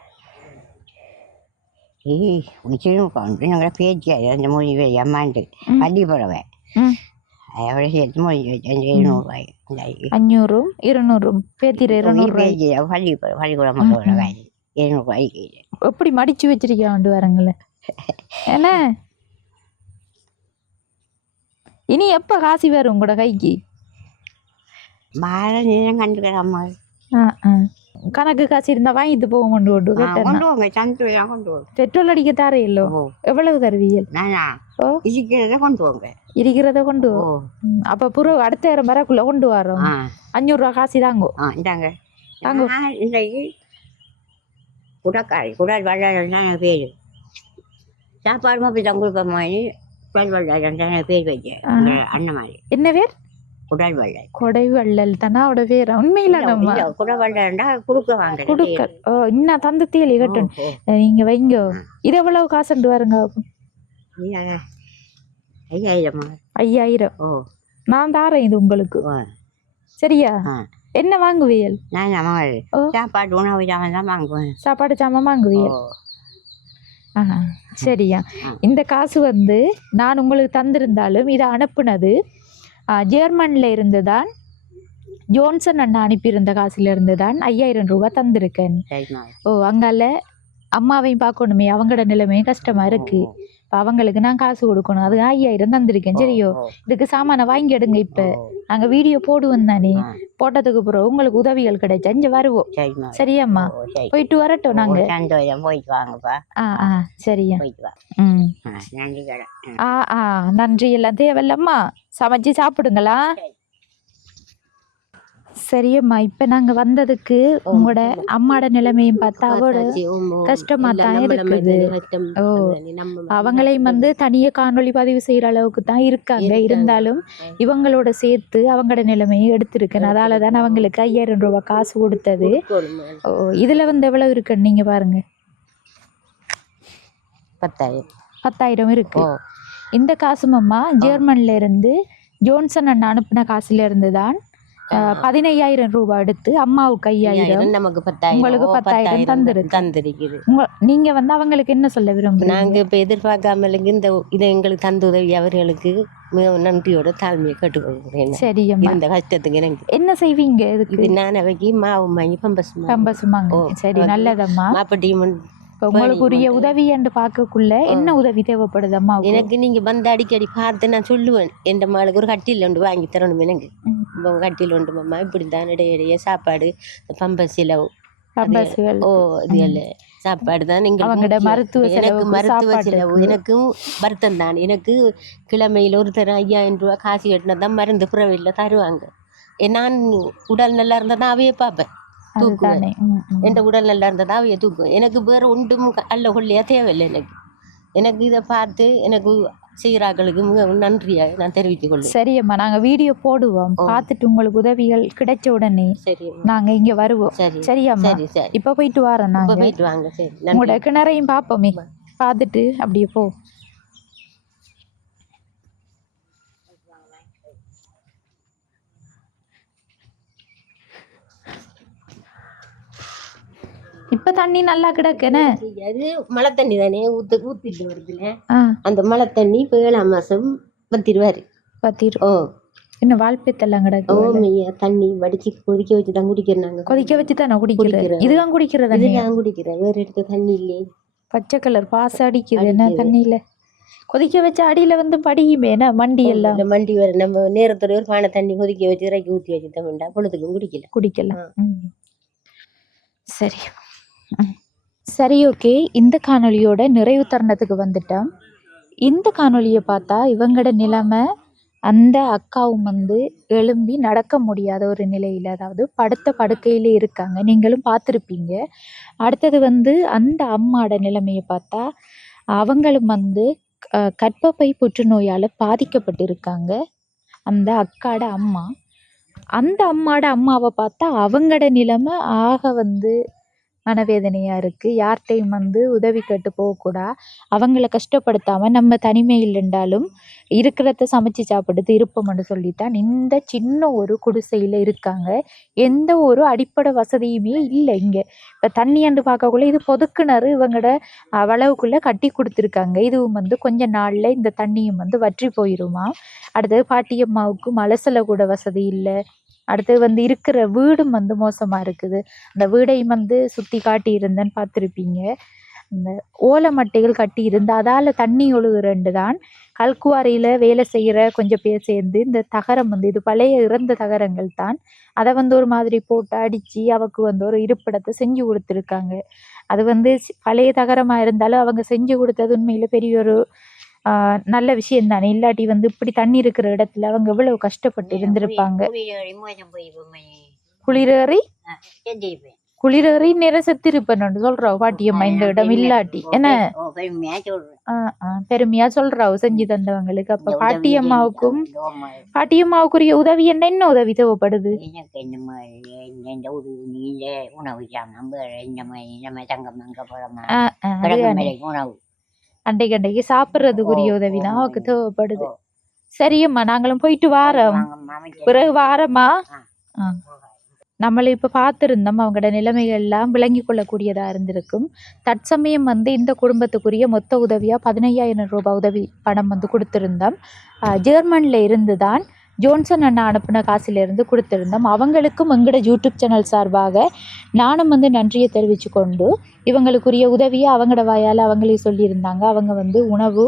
உச்சியும் கொண்டு ഞങ്ങളുടെ പേജ് എൻ്റെ മൊഴി അമ്മാണ്ട് പള്ളി പുറവേ അവിടെ சேர்த்து மொழி வச்சு 700 ரூபாய் 500 200 பேத்திர 200 பேஜ் பள்ளிக்கூடம் மக்களோட வேலை 700 ரூபாய்க்கு எப்படி மடிச்சு வச்சிருக்காண்டு வரங்களே. என்ன இனி எப்ப காசி வரும் உங்களோட கைக்கு? மாற நீங்க கண்டுக்கிற அம்மா கணக்கு காசு இருந்தா வாங்கிட்டு போக கொண்டு கொண்டு வாங்க சந்தையா கொண்டு வாங்க. பெட்ரோல் அடிக்க தாரையில்லோ? எவ்வளவு தருவீங்க? நானா இருக்கிறத கொண்டு வாங்க. இருக்கிறத கொண்டு அப்ப புற அடுத்த நேரம் வரக்குள்ள கொண்டு வரோம். 500 ரூபா காசு தாங்கோ. இந்தாங்க தாங்க. இன்றைக்கு குடக்காரி குடால் வல்லாதான் பேர் சாப்பாடு அப்படி தான் கொடுப்போம். குடால் வல்லாதான் பேர் வச்சேன் அண்ணன் மாதிரி. என்ன பேர்? குடால் வள்ளல். கொடை வள்ளல் தானா அவட பேர்? உண்மையில நம்ம குடை வள்ளல்டா குடுக்க வாங்க குடுக்க. இன்னும் தந்து தேலி கட்டணும். நீங்க வைங்க. இது எவ்வளவு காசுண்டு வருங்க? 5000. 5000. நான் தாரேன் இது உங்களுக்கு. சரியா? என்ன வாங்குவீல்? நான் சாப்பாடு உணவு சாமான் தான் வாங்குவேன். சாப்பாடு சாமான் வாங்குவீல்? சரியா. இந்த காசு வந்து நான் உங்களுக்கு தந்திருந்தாலும் இதை அனுப்புனது ஜெர்மன்ல இருந்து தான். ஜோன்சன் அண்ணா அனுப்பியிருந்த காசுல இருந்து தான் 5000 ரூபாய் தந்திருக்கேன். அங்கால அம்மாவையும் பார்க்கணுமே, அவங்களோட நிலைமையும் கஷ்டமா இருக்கு. அவங்களுக்கு நான் காசு கொடுக்கணும். அது 5000 தந்திருக்கேன். சரியோ? இதுக்கு சாமான வாங்கி எடுங்க. இப்ப நாங்க வீடியோ போடுவோம் தானே, போட்டதுக்கு பிறகு உங்களுக்கு உதவிகள் கிடைச்சா இங்க வருவோம். சரியாம்மா? போயிட்டு வரட்டும். நாங்க போயிட்டு வாங்கப்பா. சரியா. நன்றி. எல்லாம் தேவையில்லம்மா, சமைச்சு சாப்பிடுங்களா? சரியம்மா. இப்ப நாங்க வந்ததுக்கு உங்களோட அம்மாட நிலைமையும் பார்த்தா அவட கஷ்டமா தான் இருக்குது. அவங்களையும் வந்து தனியா காணொளி பதிவு செய்யற அளவுக்கு தான் இருக்காங்க. இருந்தாலும் இவங்களோட சேர்த்து அவங்களோட நிலைமையை எடுத்திருக்கேன். அதாலதான் அவங்களுக்கு 5000 ரூபாய் காசு கொடுத்தது. இதுல வந்து எவ்வளவு இருக்குன்னு நீங்க பாருங்க. 10,000 இருக்கு. இந்த காசும் அம்மா ஜெர்மன்ல இருந்து ஜோன்சன் அண்ணா அனுப்பின காசுல இருந்து தான் 15,000 ரூபாய் எடுத்து அம்மாவுக்கு 5,000 நமக்கு 10,000 உங்களுக்கு 10,000 தந்திருக்குது. நீங்க வந்து அவங்களுக்கு என்ன சொல்ல விரும்புறீங்க? நாங்க இப்ப எதிர்பார்க்காமலுங்க இந்த இதை எங்களுக்கு தந்த உதவி அவர்களுக்கு நன்றியோட தாழ்மையை கேட்டுக்கொள்கிறேன். சரி. இந்த கஷ்டத்துக்கு எனக்கு என்ன செய்வீங்க? இதுக்கு நான் அவைக்கு மாவு வாங்கி பம்பசுமாங்க. சரி, நல்லதம்மா. மாப்பட்டியும் உங்களுக்கு உரிய உதவி என்று பார்க்கக்குள்ள என்ன உதவி தேவைப்படுது அம்மா? எனக்கு நீங்க வந்து அடிக்கடி பார்த்து நான் சொல்லுவேன், என் மகளுக்கு ஒரு கட்டில் ஒன்று வாங்கி தரணும். எனக்கு கட்டில் ஒன்று மாமா இப்படித்தான் இடையிடையே சாப்பாடு பம்பஸ் செலவு இது சாப்பாடு தான். நீங்கள் மருத்துவ எனக்கு மருத்துவ செலவு எனக்கும் வருத்தம் தான். எனக்கு கிழமையில் ஒரு தரம் 5,000 ரூபாய் காசு கட்டினா தான் மருந்து புறவையில் தருவாங்க. நான் உடல் நல்லா இருந்தால் தான் அவையே பார்ப்பேன், தூக்குவேன். என் உடல் நல்லா இருந்தால் அவைய தூக்குவேன். எனக்கு வேறு ஒன்றும் அல்ல கொள்ளையா தேவையில்லை. எனக்கு இதை பார்த்து எனக்கு செய்கிறார்களுக்கு மிக நன்றியாக நான் தெரிவித்துக் கொள்ளுவேன். சரியம்மா, நாங்கள் வீடியோ போடுவோம். பார்த்துட்டு உங்களுக்கு உதவிகள் கிடைச்ச உடனே நாங்கள் இங்கே வருவோம். சரியாம்மா? இப்போ போயிட்டு வரோம். நாங்கள் போயிட்டு வாங்க. சரி, உங்களோட கிணறையும் பார்ப்போமே, பார்த்துட்டு அப்படியே போ. இப்ப தண்ணி நல்லா கிடக்குன. அது மழை தண்ணி தானே ஊத்திட்டு வருதுல. ஆ அந்த மழை தண்ணி இப்ப 7ஆம் மாசம் பத்திருவாரு. பத்திரும். ஓ இன்னும் வாழ்ப்பெத்தெல்லாம் கிடக்கு. ஓமையா தண்ணி வடிச்சு கொதிக்க வச்சுதான் குடிக்கிறோம் நாங்க. கொதிக்க வச்சு தானே குடிக்கிறது. இதுதான் குடிக்கிற தண்ணி. இதுதான் குடிக்கிறேன். வேற எடுத்த தண்ணி இல்லையே. பச்சை கலர் பாச அடிக்குது என்ன தண்ணியில. கொதிக்க வச்ச அடியில வந்து படியுமே என்ன மண்டி எல்லாம். மண்டி வர நம்ம நேரத்தோட ஒரு பானை தண்ணி கொதிக்க வச்சு இறக்கி ஊற்றி வச்சு தம்பிண்டா பொழுதுக்கும் குடிக்கலாம். சரி சரி ஓகே. இந்த காணொலியோட நிறைவு தருணத்துக்கு வந்துட்டோம். இந்த காணொலியை பார்த்தா இவங்களோட நிலைமை, அந்த அக்காவும் வந்து எழும்பி நடக்க முடியாத ஒரு நிலையில், அதாவது படுத்த படுக்கையிலே இருக்காங்க. நீங்களும் பார்த்துருப்பீங்க. அடுத்தது வந்து அந்த அம்மாவோட நிலைமையை பார்த்தா அவங்களும் வந்து கர்ப்பப்பை புற்றுநோயால் பாதிக்கப்பட்டிருக்காங்க. அந்த அக்காட அம்மா, அந்த அம்மாவோட அம்மாவை பார்த்தா அவங்களோட நிலைமை ஆக வந்து மனவேதனையாக இருக்குது. யார்கிட்டையும் வந்து உதவி கேட்டு போகக்கூடா. அவங்கள கஷ்டப்படுத்தாமல் நம்ம தனிமையில் இருந்தாலும் இருக்கிறத சமைச்சு சாப்பிடுறது இருப்போம்னு சொல்லித்தான் இந்த சின்ன ஒரு குடிசையில் இருக்காங்க. எந்த ஒரு அடிப்படை வசதியுமே இல்லை இங்கே. இப்போ தண்ணியாண்டு பார்க்கக்குள்ள இது பொதுக்கிணறு இவங்களோட வளவுக்குள்ளே கட்டி கொடுத்துருக்காங்க. இதுவும் வந்து கொஞ்ச நாளில் இந்த தண்ணியும் வந்து வற்றி போயிடுமா. அடுத்தது பாட்டியம்மாவுக்கு மலசல கூட வசதி இல்லை. அடுத்து வந்து இருக்கிற வீடும் வந்து மோசமாக இருக்குது. அந்த வீடையும் வந்து சுற்றி காட்டியிருந்தேன்னு பார்த்துருப்பீங்க. இந்த ஓலை மட்டைகள் கட்டி இருந்து அதால் தண்ணி ஒழுகுறண்டு தான் கல்குவாரியில் வேலை செய்கிற கொஞ்சம் பேர் சேர்ந்து இந்த தகரம் வந்து, இது பழைய இறந்த தகரங்கள் தான், அதை வந்து ஒரு மாதிரி போட்டு அடித்து அவக்கு வந்து ஒரு இருப்பிடத்தை செஞ்சு கொடுத்துருக்காங்க. அது வந்து பழைய தகரமாக இருந்தாலும் அவங்க செஞ்சு கொடுத்தது உண்மையில் பெரிய ஒரு நல்ல விஷயம் தானே. இல்லாட்டி வந்து இப்படி தண்ணி இருக்கிற இடத்துல அவங்க எவ்வளவு கஷ்டப்பட்டு இருந்திருப்பாங்க. குளிரேறி நேர செத்திருப்பேன்னு சொல்றாவு பாட்டியம்மா இந்த இடம் இல்லாட்டி. என்ன பெருமையா சொல்றாவு செஞ்சு தந்தவங்களுக்கு. அப்ப பாட்டியம்மாவுக்குரிய உதவி என்ன உதவி தேவைப்படுது? அண்டைக்கு சாப்பிட்றதுக்குரிய உதவிதான் அவருக்கு தேவைப்படுது. சரியம்மா, நாங்களும் போயிட்டு வாரோம். பிறகு வாரம்மா. நம்மளை இப்போ பார்த்துருந்தோம். அவங்களோட நிலைமைகள் எல்லாம் விளங்கி கொள்ளக்கூடியதாக இருந்திருக்கும். தற்சமயம் வந்து இந்த குடும்பத்துக்குரிய மொத்த உதவியாக 15,000 ரூபாய் உதவி பணம் வந்து கொடுத்துருந்தோம். ஜெர்மனில் இருந்து தான் ஜோன்சன் அண்ணா அனுப்பின காசிலிருந்து கொடுத்துருந்தோம். அவங்களுக்கும் எங்களோட யூடியூப் சேனல் சார்பாக நானும் வந்து நன்றியை தெரிவித்து கொண்டு இவங்களுக்குரிய உதவியை அவங்களோட வாயால் அவங்களே சொல்லியிருந்தாங்க. அவங்க வந்து உணவு,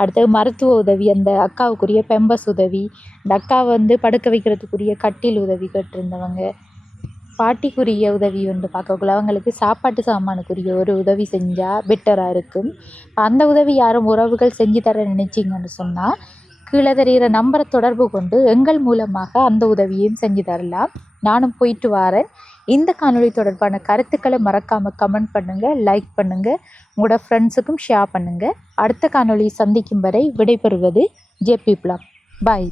அடுத்தது மருத்துவ உதவி, அந்த அக்காவுக்குரிய பெம்பஸ் உதவி, இந்த அக்காவை வந்து படுக்க வைக்கிறதுக்குரிய கட்டில் உதவி கேட்டிருந்தவங்க, பாட்டிக்குரிய உதவி வந்து பார்க்கக்குள்ள அவங்களுக்கு சாப்பாட்டு சாமானுக்குரிய ஒரு உதவி செஞ்சால் பெட்டராக இருக்கும். அந்த உதவி யாரும் உறவுகள் செஞ்சு தர நினைச்சிங்கன்னு சொன்னால் கீழே தெரிகிற நம்பரை தொடர்பு கொண்டு எங்கள் மூலமாக அந்த உதவியையும் செஞ்சு தரலாம். நானும் போயிட்டு வரேன். இந்த காணொளி தொடர்பான கருத்துக்களை மறக்காமல் கமெண்ட் பண்ணுங்கள், லைக் பண்ணுங்கள், உங்களோட ஃப்ரெண்ட்ஸுக்கும் ஷேர் பண்ணுங்கள். அடுத்த காணொளி சந்திக்கும் வரை விடைபெறுவது ஜேபி பிளாக். பாய்.